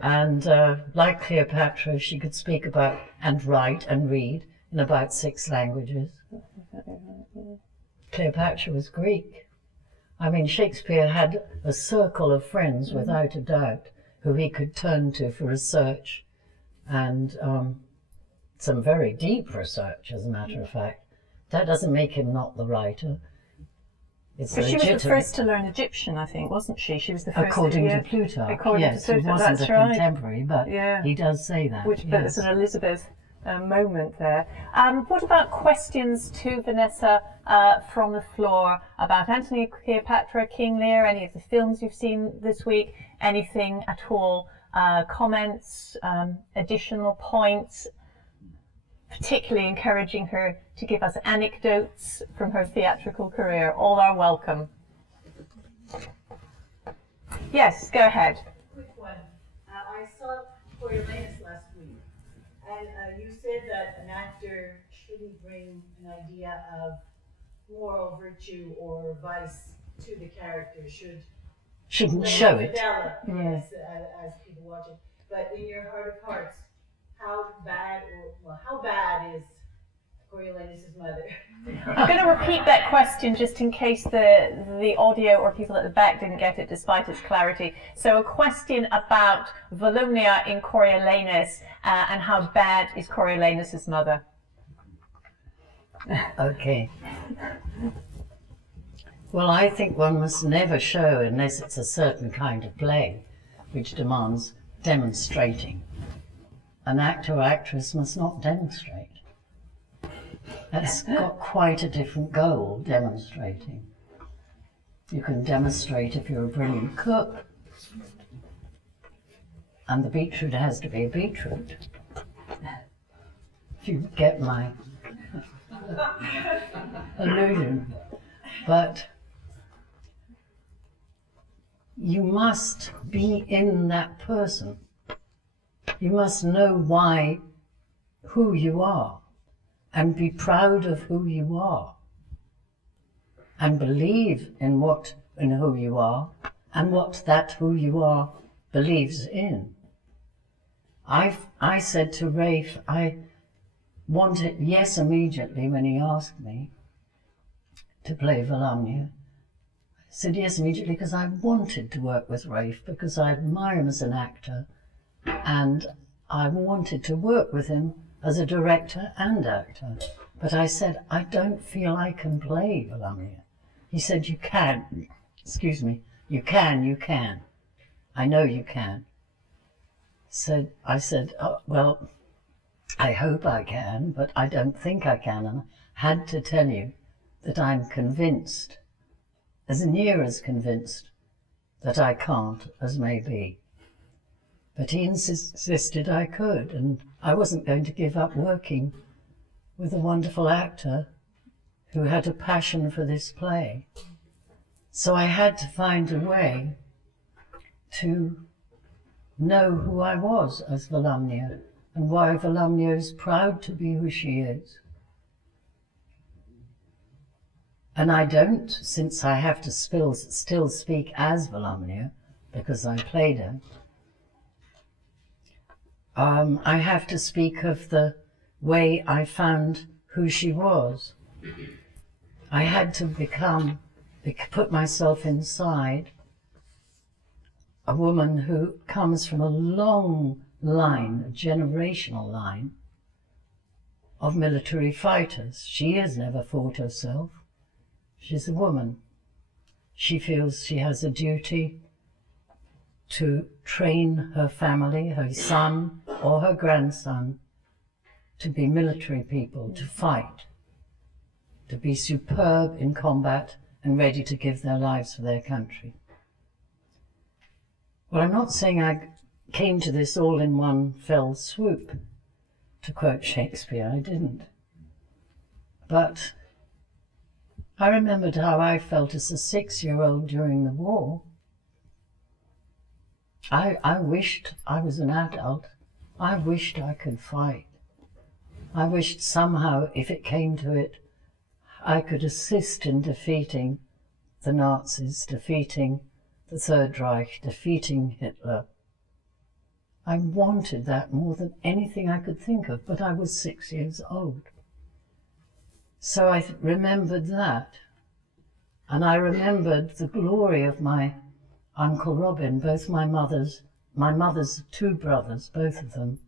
and like Cleopatra, she could speak about and write and read in about 6 languages. Cleopatra was Greek. I mean, Shakespeare had a circle of friends, without a doubt, who he could turn to for research, and some very deep research, as a matter of fact. That doesn't make him not the writer. But she was the first to learn Egyptian, I think, wasn't she? She was the first. According to Plutarch, yes, he wasn't a contemporary, but he does say that. But it's an Elizabeth moment there. What about questions to Vanessa from the floor about Antony and Cleopatra, King Lear, any of the films you've seen this week, anything at all? Comments, additional points, particularly encouraging her to give us anecdotes from her theatrical career. All are welcome. Yes, go ahead. Quick one. I saw Coriolanus last week, and you said that an actor shouldn't bring an idea of moral virtue or vice to the character, shouldn't show it. Develop, yes, as people watch it. But in your heart of hearts, how bad is Coriolanus' mother? I'm going to repeat that question just in case the audio or people at the back didn't get it, despite its clarity. So a question about Volumnia in Coriolanus and how bad is Coriolanus' mother? Okay. Well, I think one must never show unless it's a certain kind of play which demands demonstrating. An actor or actress must not demonstrate. That's got quite a different goal, demonstrating. You can demonstrate if you're a brilliant cook, and the beetroot has to be a beetroot. If you get my allusion. But you must be in that person. You must know who you are, and be proud of who you are, and believe in who you are, and what that who you are believes in. I said to Rafe, I wanted yes immediately when he asked me to play Volumnia. I said yes immediately because I wanted to work with Rafe, because I admire him as an actor, and I wanted to work with him as a director and actor. But I said, I don't feel I can play Volumnia. He said, you can. Excuse me. You can. I know you can. I said, oh, well, I hope I can, but I don't think I can. And I had to tell you that I'm convinced, as near as convinced, that I can't as may be. But he insisted I could, and I wasn't going to give up working with a wonderful actor who had a passion for this play. So I had to find a way to know who I was as Volumnia, and why Volumnia is proud to be who she is. And I don't, since I have to still speak as Volumnia, because I played her, I have to speak of the way I found who she was. I had to put myself inside a woman who comes from a long line, a generational line, of military fighters. She has never fought herself. She's a woman. She feels she has a duty to train her family, her son or her grandson, to be military people, to fight, to be superb in combat and ready to give their lives for their country. Well, I'm not saying I came to this all in one fell swoop, to quote Shakespeare. I didn't. But I remembered how I felt as a 6-year-old during the war. I wished I was an adult. I wished I could fight. I wished somehow, if it came to it, I could assist in defeating the Nazis, defeating the Third Reich, defeating Hitler. I wanted that more than anything I could think of, but I was 6 years old. So I remembered that, and I remembered the glory of my Uncle Robin. Both my mother's 2 brothers, both of them,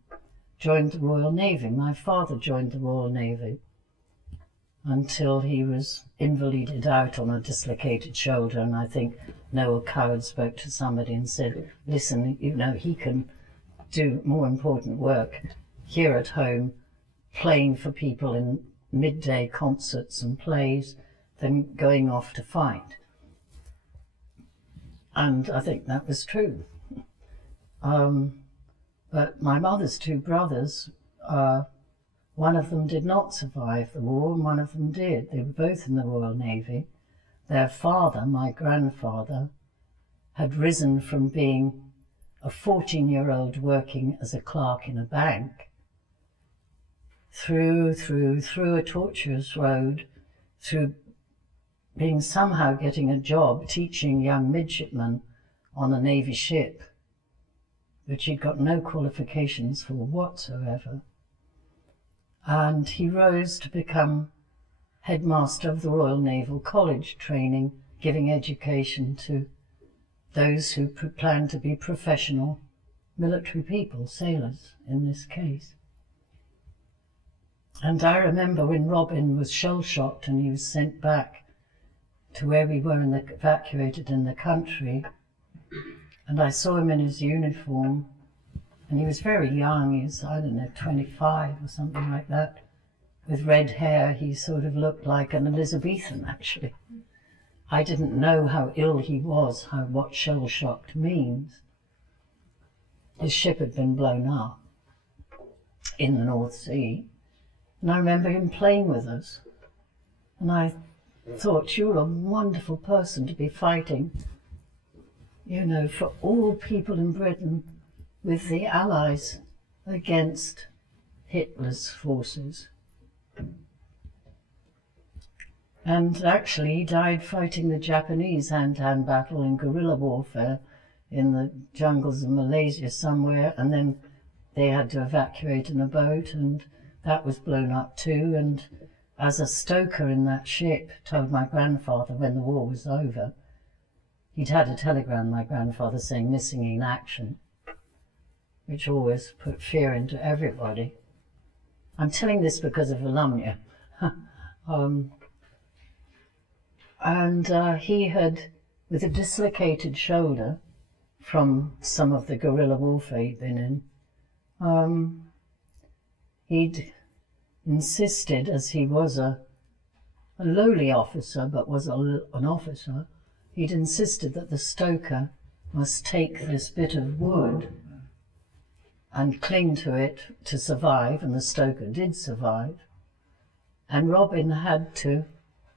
joined the Royal Navy. My father joined the Royal Navy until he was invalided out on a dislocated shoulder, and I think Noel Coward spoke to somebody and said, listen, he can do more important work here at home, playing for people in midday concerts and plays, than going off to fight. And I think that was true. But my mother's 2 brothers, one of them did not survive the war and one of them did. They were both in the Royal Navy. Their father, my grandfather, had risen from being a 14-year-old working as a clerk in a bank through a tortuous road, through being somehow getting a job teaching young midshipmen on a Navy ship, which he'd got no qualifications for whatsoever. And he rose to become headmaster of the Royal Naval College, training, giving education to those who planned to be professional military people, sailors in this case. And I remember when Robin was shell-shocked and he was sent back to where we were evacuated in the country, and I saw him in his uniform, and he was very young, he was, I don't know, 25 or something like that, with red hair. He sort of looked like an Elizabethan, actually. I didn't know how ill he was, what shell-shocked means. His ship had been blown up in the North Sea, and I remember him playing with us, and I thought, you're a wonderful person to be fighting, you know, for all people in Britain with the Allies against Hitler's forces. And actually he died fighting the Japanese hand-to-hand battle in guerrilla warfare in the jungles of Malaysia somewhere, and then they had to evacuate in a boat, and that was blown up too. And as a stoker in that ship, told my grandfather when the war was over, he'd had a telegram, my grandfather, saying missing in action, which always put fear into everybody. I'm telling this because of Volumnia. He had, with a dislocated shoulder from some of the guerrilla warfare he'd been in, he'd insisted, as he was a lowly officer, but was an officer, he'd insisted that the stoker must take this bit of wood and cling to it to survive, and the stoker did survive. And Robin had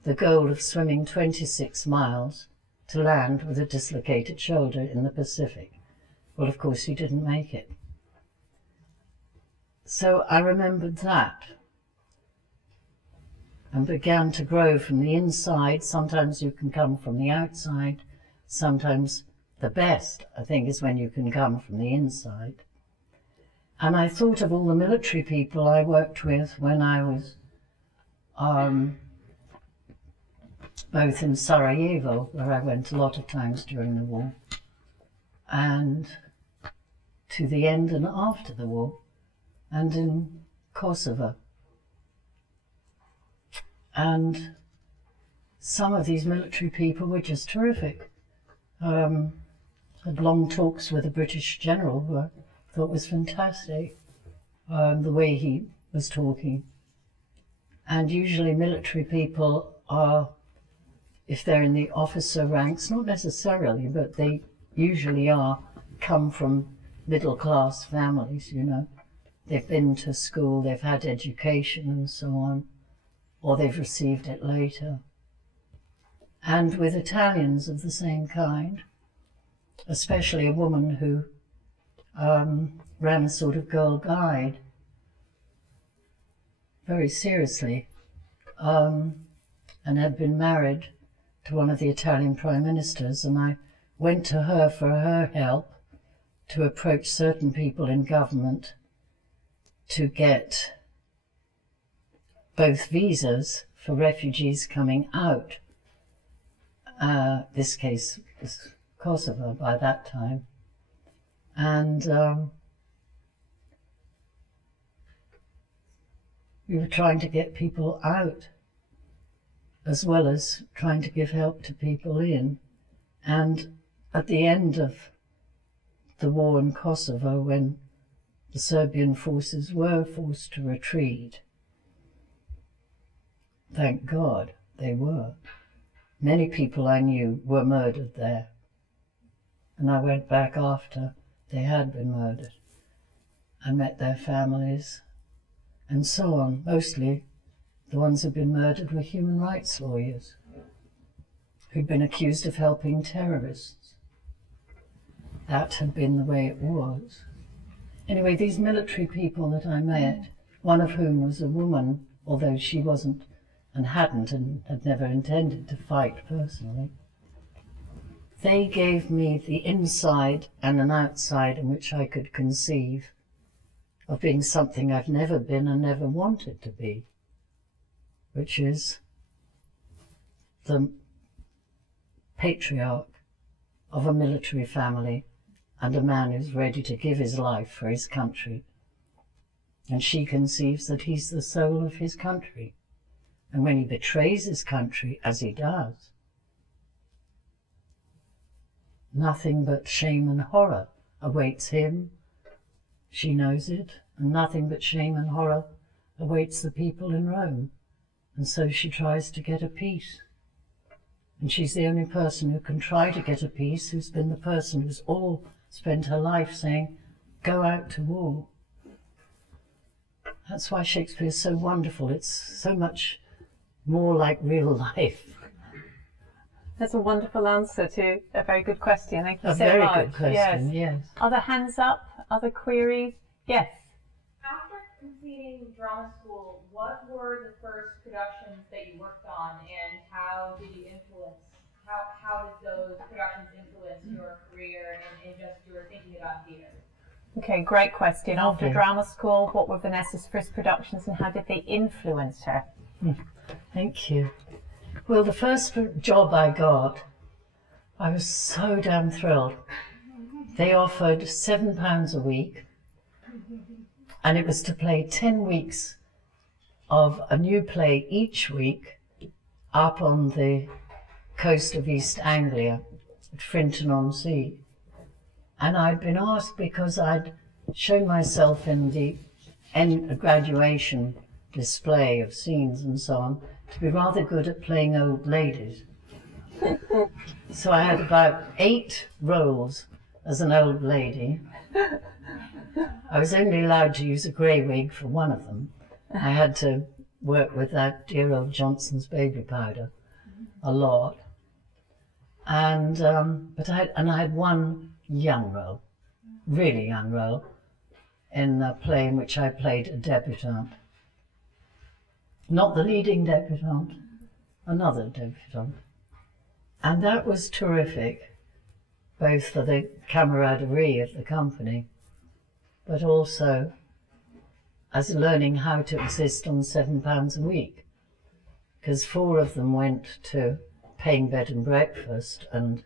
the goal of swimming 26 miles to land with a dislocated shoulder in the Pacific. Well, of course, he didn't make it. So I remembered that and began to grow from the inside. Sometimes you can come from the outside. Sometimes the best, I think, is when you can come from the inside. And I thought of all the military people I worked with when I was both in Sarajevo, where I went a lot of times during the war, and to the end and after the war, and in Kosovo. And some of these military people were just terrific. Had long talks with a British general who I thought was fantastic, the way he was talking. And usually military people are, if they're in the officer ranks, not necessarily, but they usually come from middle-class families, you know. They've been to school, they've had education and so on, or they've received it later. And with Italians of the same kind, especially a woman who ran a sort of girl guide, very seriously, and had been married to one of the Italian prime ministers, and I went to her for her help to approach certain people in government to get both visas for refugees coming out. This case was Kosovo by that time. And we were trying to get people out as well as trying to give help to people in. And at the end of the war in Kosovo, when the Serbian forces were forced to retreat, thank God they were, many people I knew were murdered there. And I went back after they had been murdered. I met their families and so on. Mostly the ones who'd been murdered were human rights lawyers who'd been accused of helping terrorists. That had been the way it was. Anyway, these military people that I met, one of whom was a woman, although she wasn't and hadn't and had never intended to fight personally, they gave me the inside and an outside in which I could conceive of being something I've never been and never wanted to be, which is the patriarch of a military family and a man who's ready to give his life for his country. and she conceives that he's the soul of his country. And when he betrays his country, as he does, nothing but shame and horror awaits him. She knows it, and nothing but shame and horror awaits the people in Rome. And so she tries to get a peace. And she's the only person who can try to get a peace, who's been the person who's all spent her life saying, go out to war. That's why Shakespeare is so wonderful. It's so much more like real life. That's a wonderful answer to a very good question. Thank you so much. A very good question, yes. Other hands up? Other queries? Yes. After completing drama school, what were the first productions that you worked on, and how did you influence? How did those productions influence your career and just your thinking about theatre? Okay, great question. After Okay. drama school, what were Vanessa's first productions and how did they influence her? Thank you. Well, the first job I got, I was so damn thrilled. They offered £7 a week, and it was to play 10 weeks of a new play each week up on the coast of East Anglia at Frinton-on-Sea. And I'd been asked, because I'd shown myself in the graduation display of scenes and so on, to be rather good at playing old ladies. So I had about 8 roles as an old lady. I was only allowed to use a grey wig for one of them. I had to work with that dear old Johnson's baby powder a lot. And I had one young role, really young role, in a play in which I played a debutante. Not the leading debutante, another debutante. And that was terrific, both for the camaraderie of the company, but also as learning how to exist on £7 a week, because 4 of them went to paying bed and breakfast, and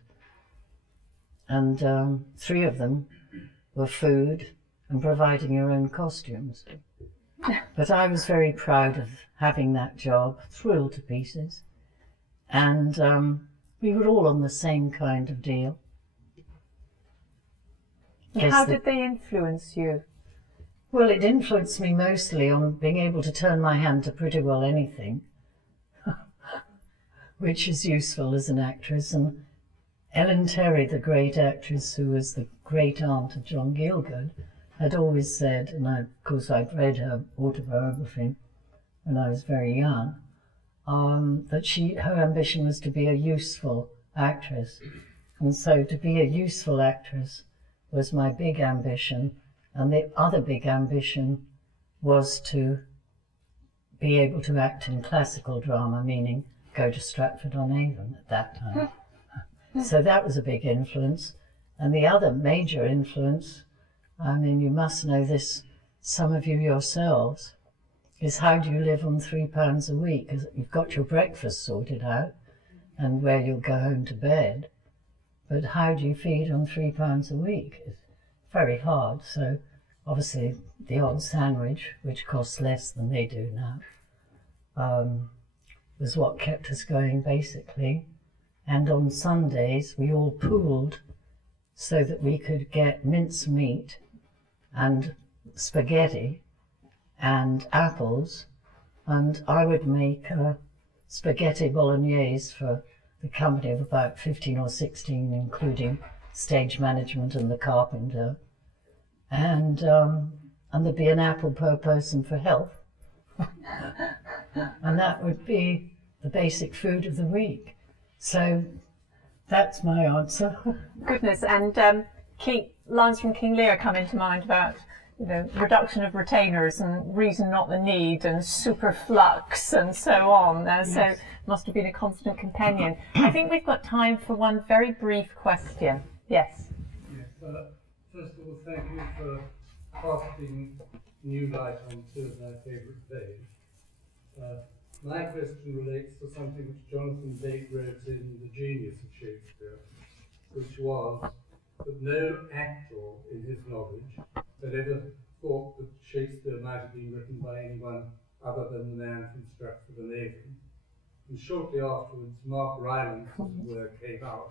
3 of them were food and providing your own costumes. But I was very proud of having that job, thrilled to pieces, and we were all on the same kind of deal. And how did they influence you? Well, it influenced me mostly on being able to turn my hand to pretty well anything, which is useful as an actress. And Ellen Terry, the great actress who was the great aunt of John Gielgud, had always said, and of course I'd read her autobiography when I was very young, that her ambition was to be a useful actress. And so to be a useful actress was my big ambition. And the other big ambition was to be able to act in classical drama, meaning go to Stratford-on-Avon at that time. So that was a big influence. And the other major influence, I mean, you must know this, some of you yourselves, is how do you live on £3 a week? Because you've got your breakfast sorted out and where you'll go home to bed. But how do you feed on £3 a week? It's very hard. So obviously the odd sandwich, which costs less than they do now, was what kept us going basically. And on Sundays we all pooled so that we could get mince meat and spaghetti and apples, and I would make spaghetti bolognese for the company of about 15 or 16, including stage management and the carpenter, and there'd be an apple per person for health. And that would be the basic food of the week. So that's my answer. Goodness, and lines from King Lear come into mind about, you know, reduction of retainers and reason not the need and superflux and so on. Yes. So must have been a constant companion. I think we've got time for one very brief question. Yes. Yes. First of all, thank you for casting new light on two of my favourite plays. My question relates to something which Jonathan Bate wrote in The Genius of Shakespeare, which was that no actor, in his knowledge, had ever thought that Shakespeare might have been written by anyone other than the man from Stratford-on-Avon. And shortly afterwards, Mark Rylance's work came out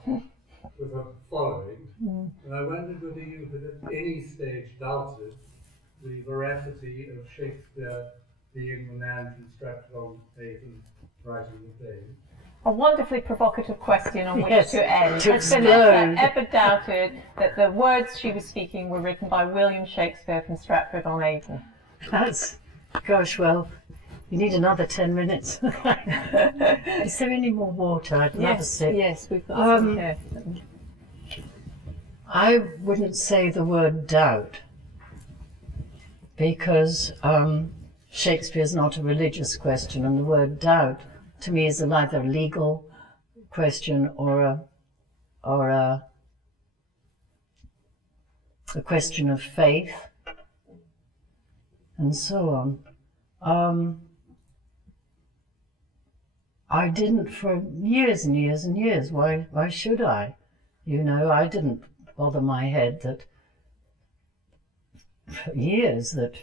with a following, and I wondered whether you had at any stage doubted the veracity of Shakespeare being the man from Stratford-on-Avon writing the play. A wonderfully provocative question on which Yes, to end. to Has Vanessa explode. ever doubted that the words she was speaking were written by William Shakespeare from Stratford-on-Avon? That's, gosh, well, you need another 10 minutes. Is there any more water? I'd love a sip. Yes, we've got some here. I wouldn't say the word doubt, because Shakespeare's not a religious question, and the word doubt to me is either a legal question or a question of faith, and so on. I didn't for years and years and years. Why should I? You know, I didn't bother my head that for years that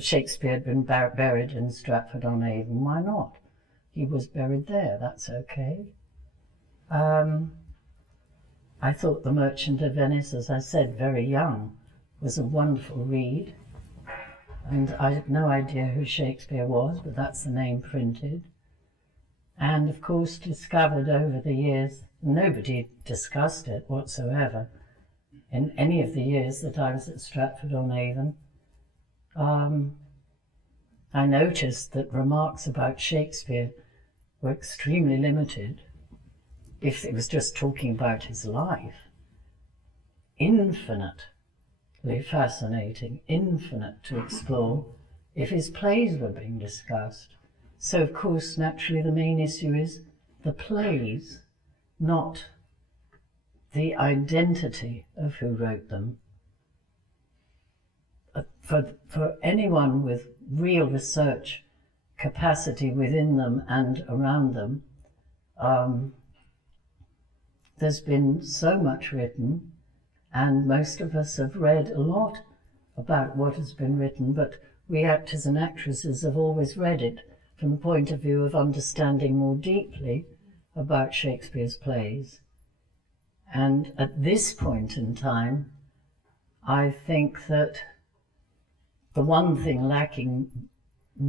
Shakespeare had been buried in Stratford-on-Avon. Why not? He was buried there, that's okay. I thought The Merchant of Venice, as I said, very young, was a wonderful read. And I had no idea who Shakespeare was, but that's the name printed. And of course discovered over the years, nobody discussed it whatsoever in any of the years that I was at Stratford-on-Avon. I noticed that remarks about Shakespeare were extremely limited if it was just talking about his life. Infinitely fascinating, infinite to explore if his plays were being discussed. So of course, naturally, the main issue is the plays, not the identity of who wrote them. For anyone with real research capacity within them and around them, there's been so much written, and most of us have read a lot about what has been written, but we actors and actresses have always read it from the point of view of understanding more deeply about Shakespeare's plays. And at this point in time, I think that the one thing lacking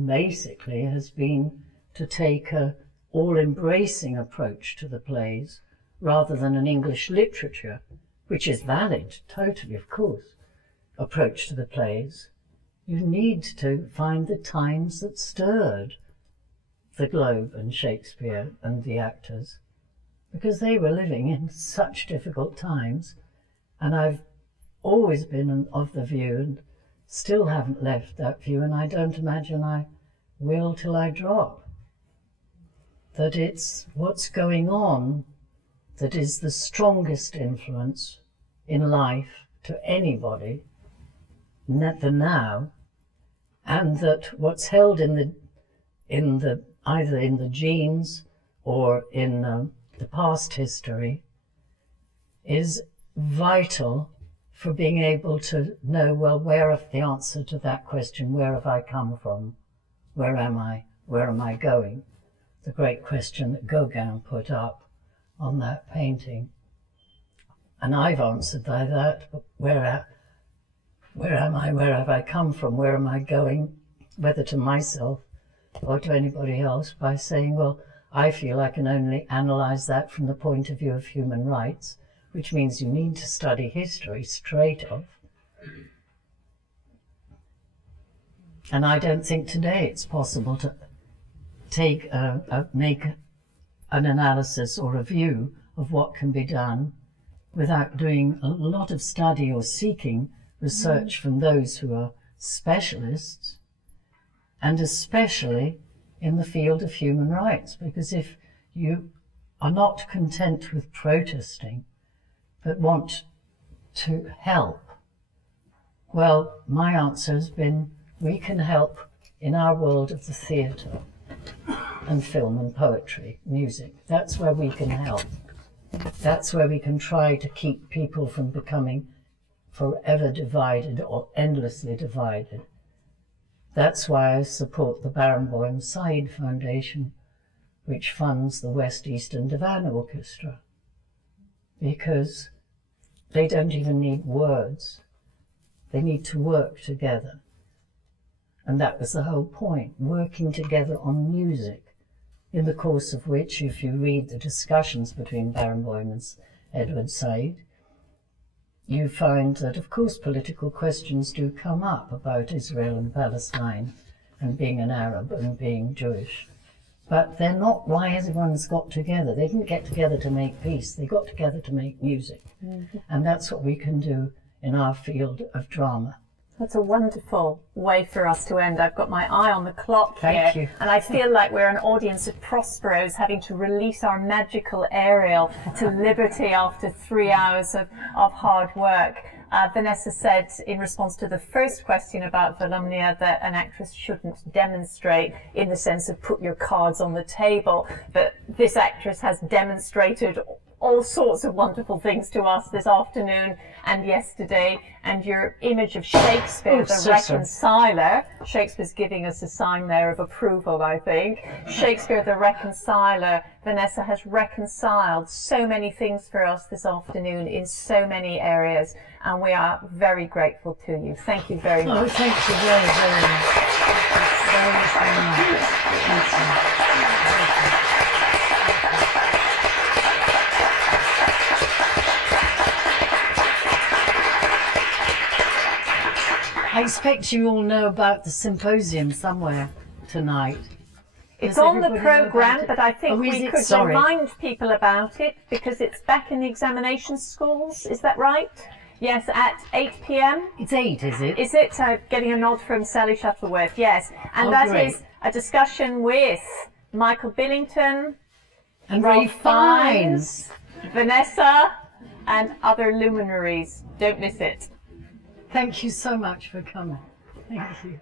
basically has been to take a all-embracing approach to the plays rather than an English literature, which is valid, totally, of course, approach to the plays. You need to find the times that stirred the Globe and Shakespeare and the actors, because they were living in such difficult times. And I've always been of the view, and still haven't left that view, and I don't imagine I will till I drop, that it's what's going on that is the strongest influence in life to anybody, the now, and that what's held in the either in the genes or in the past history is vital for being able to know, well, where of the answer to that question, where have I come from? Where am I going? The great question that Gauguin put up on that painting. And I've answered by that, but where am I? Where have I come from? Where am I going? Whether to myself or to anybody else, by saying, well, I feel I can only analyse that from the point of view of human rights, which means you need to study history straight off. And I don't think today it's possible to take make an analysis or a view of what can be done without doing a lot of study or seeking research from those who are specialists, and especially in the field of human rights. Because if you are not content with protesting, but want to help, well, my answer has been, we can help in our world of the theatre and film and poetry, music. That's where we can help. That's where we can try to keep people from becoming forever divided or endlessly divided. That's why I support the Barenboim Said Foundation, which funds the West Eastern Divan Orchestra, because they don't even need words. They need to work together. And that was the whole point, working together on music, in the course of which, if you read the discussions between Barenboim and Edward Said, you find that, of course, political questions do come up about Israel and Palestine and being an Arab and being Jewish. But they're not why everyone's got together. They didn't get together to make peace. They got together to make music. Mm-hmm. And that's what we can do in our field of drama. That's a wonderful way for us to end. I've got my eye on the clock here. Thank you. And I feel like we're an audience of Prosperos having to release our magical Ariel to liberty after 3 hours of hard work. Vanessa said in response to the first question about Volumnia that an actress shouldn't demonstrate in the sense of put your cards on the table, but this actress has demonstrated all sorts of wonderful things to us this afternoon and yesterday, and your image of Shakespeare, the reconciler. Shakespeare's giving us a sign there of approval, I think. Shakespeare, the reconciler. Vanessa has reconciled so many things for us this afternoon in so many areas, and we are very grateful to you. Thank you very much. Oh, thank you very, very much. Very much, very much. Thank you. I expect you all know about the symposium somewhere tonight. It's Does on the everybody know programme, about it? but I think Oh, is we it? could Sorry. remind people about it because it's back in the examination schools. Is that right? Yes, at 8 p.m. It's 8, is it? Is it? Getting a nod from Sally Shuttleworth, yes. And Oh, that great. is a discussion with Michael Billington, And Ray Rolf Fiennes. Vanessa, and other luminaries. Don't miss it. Thank you so much for coming. Thank you.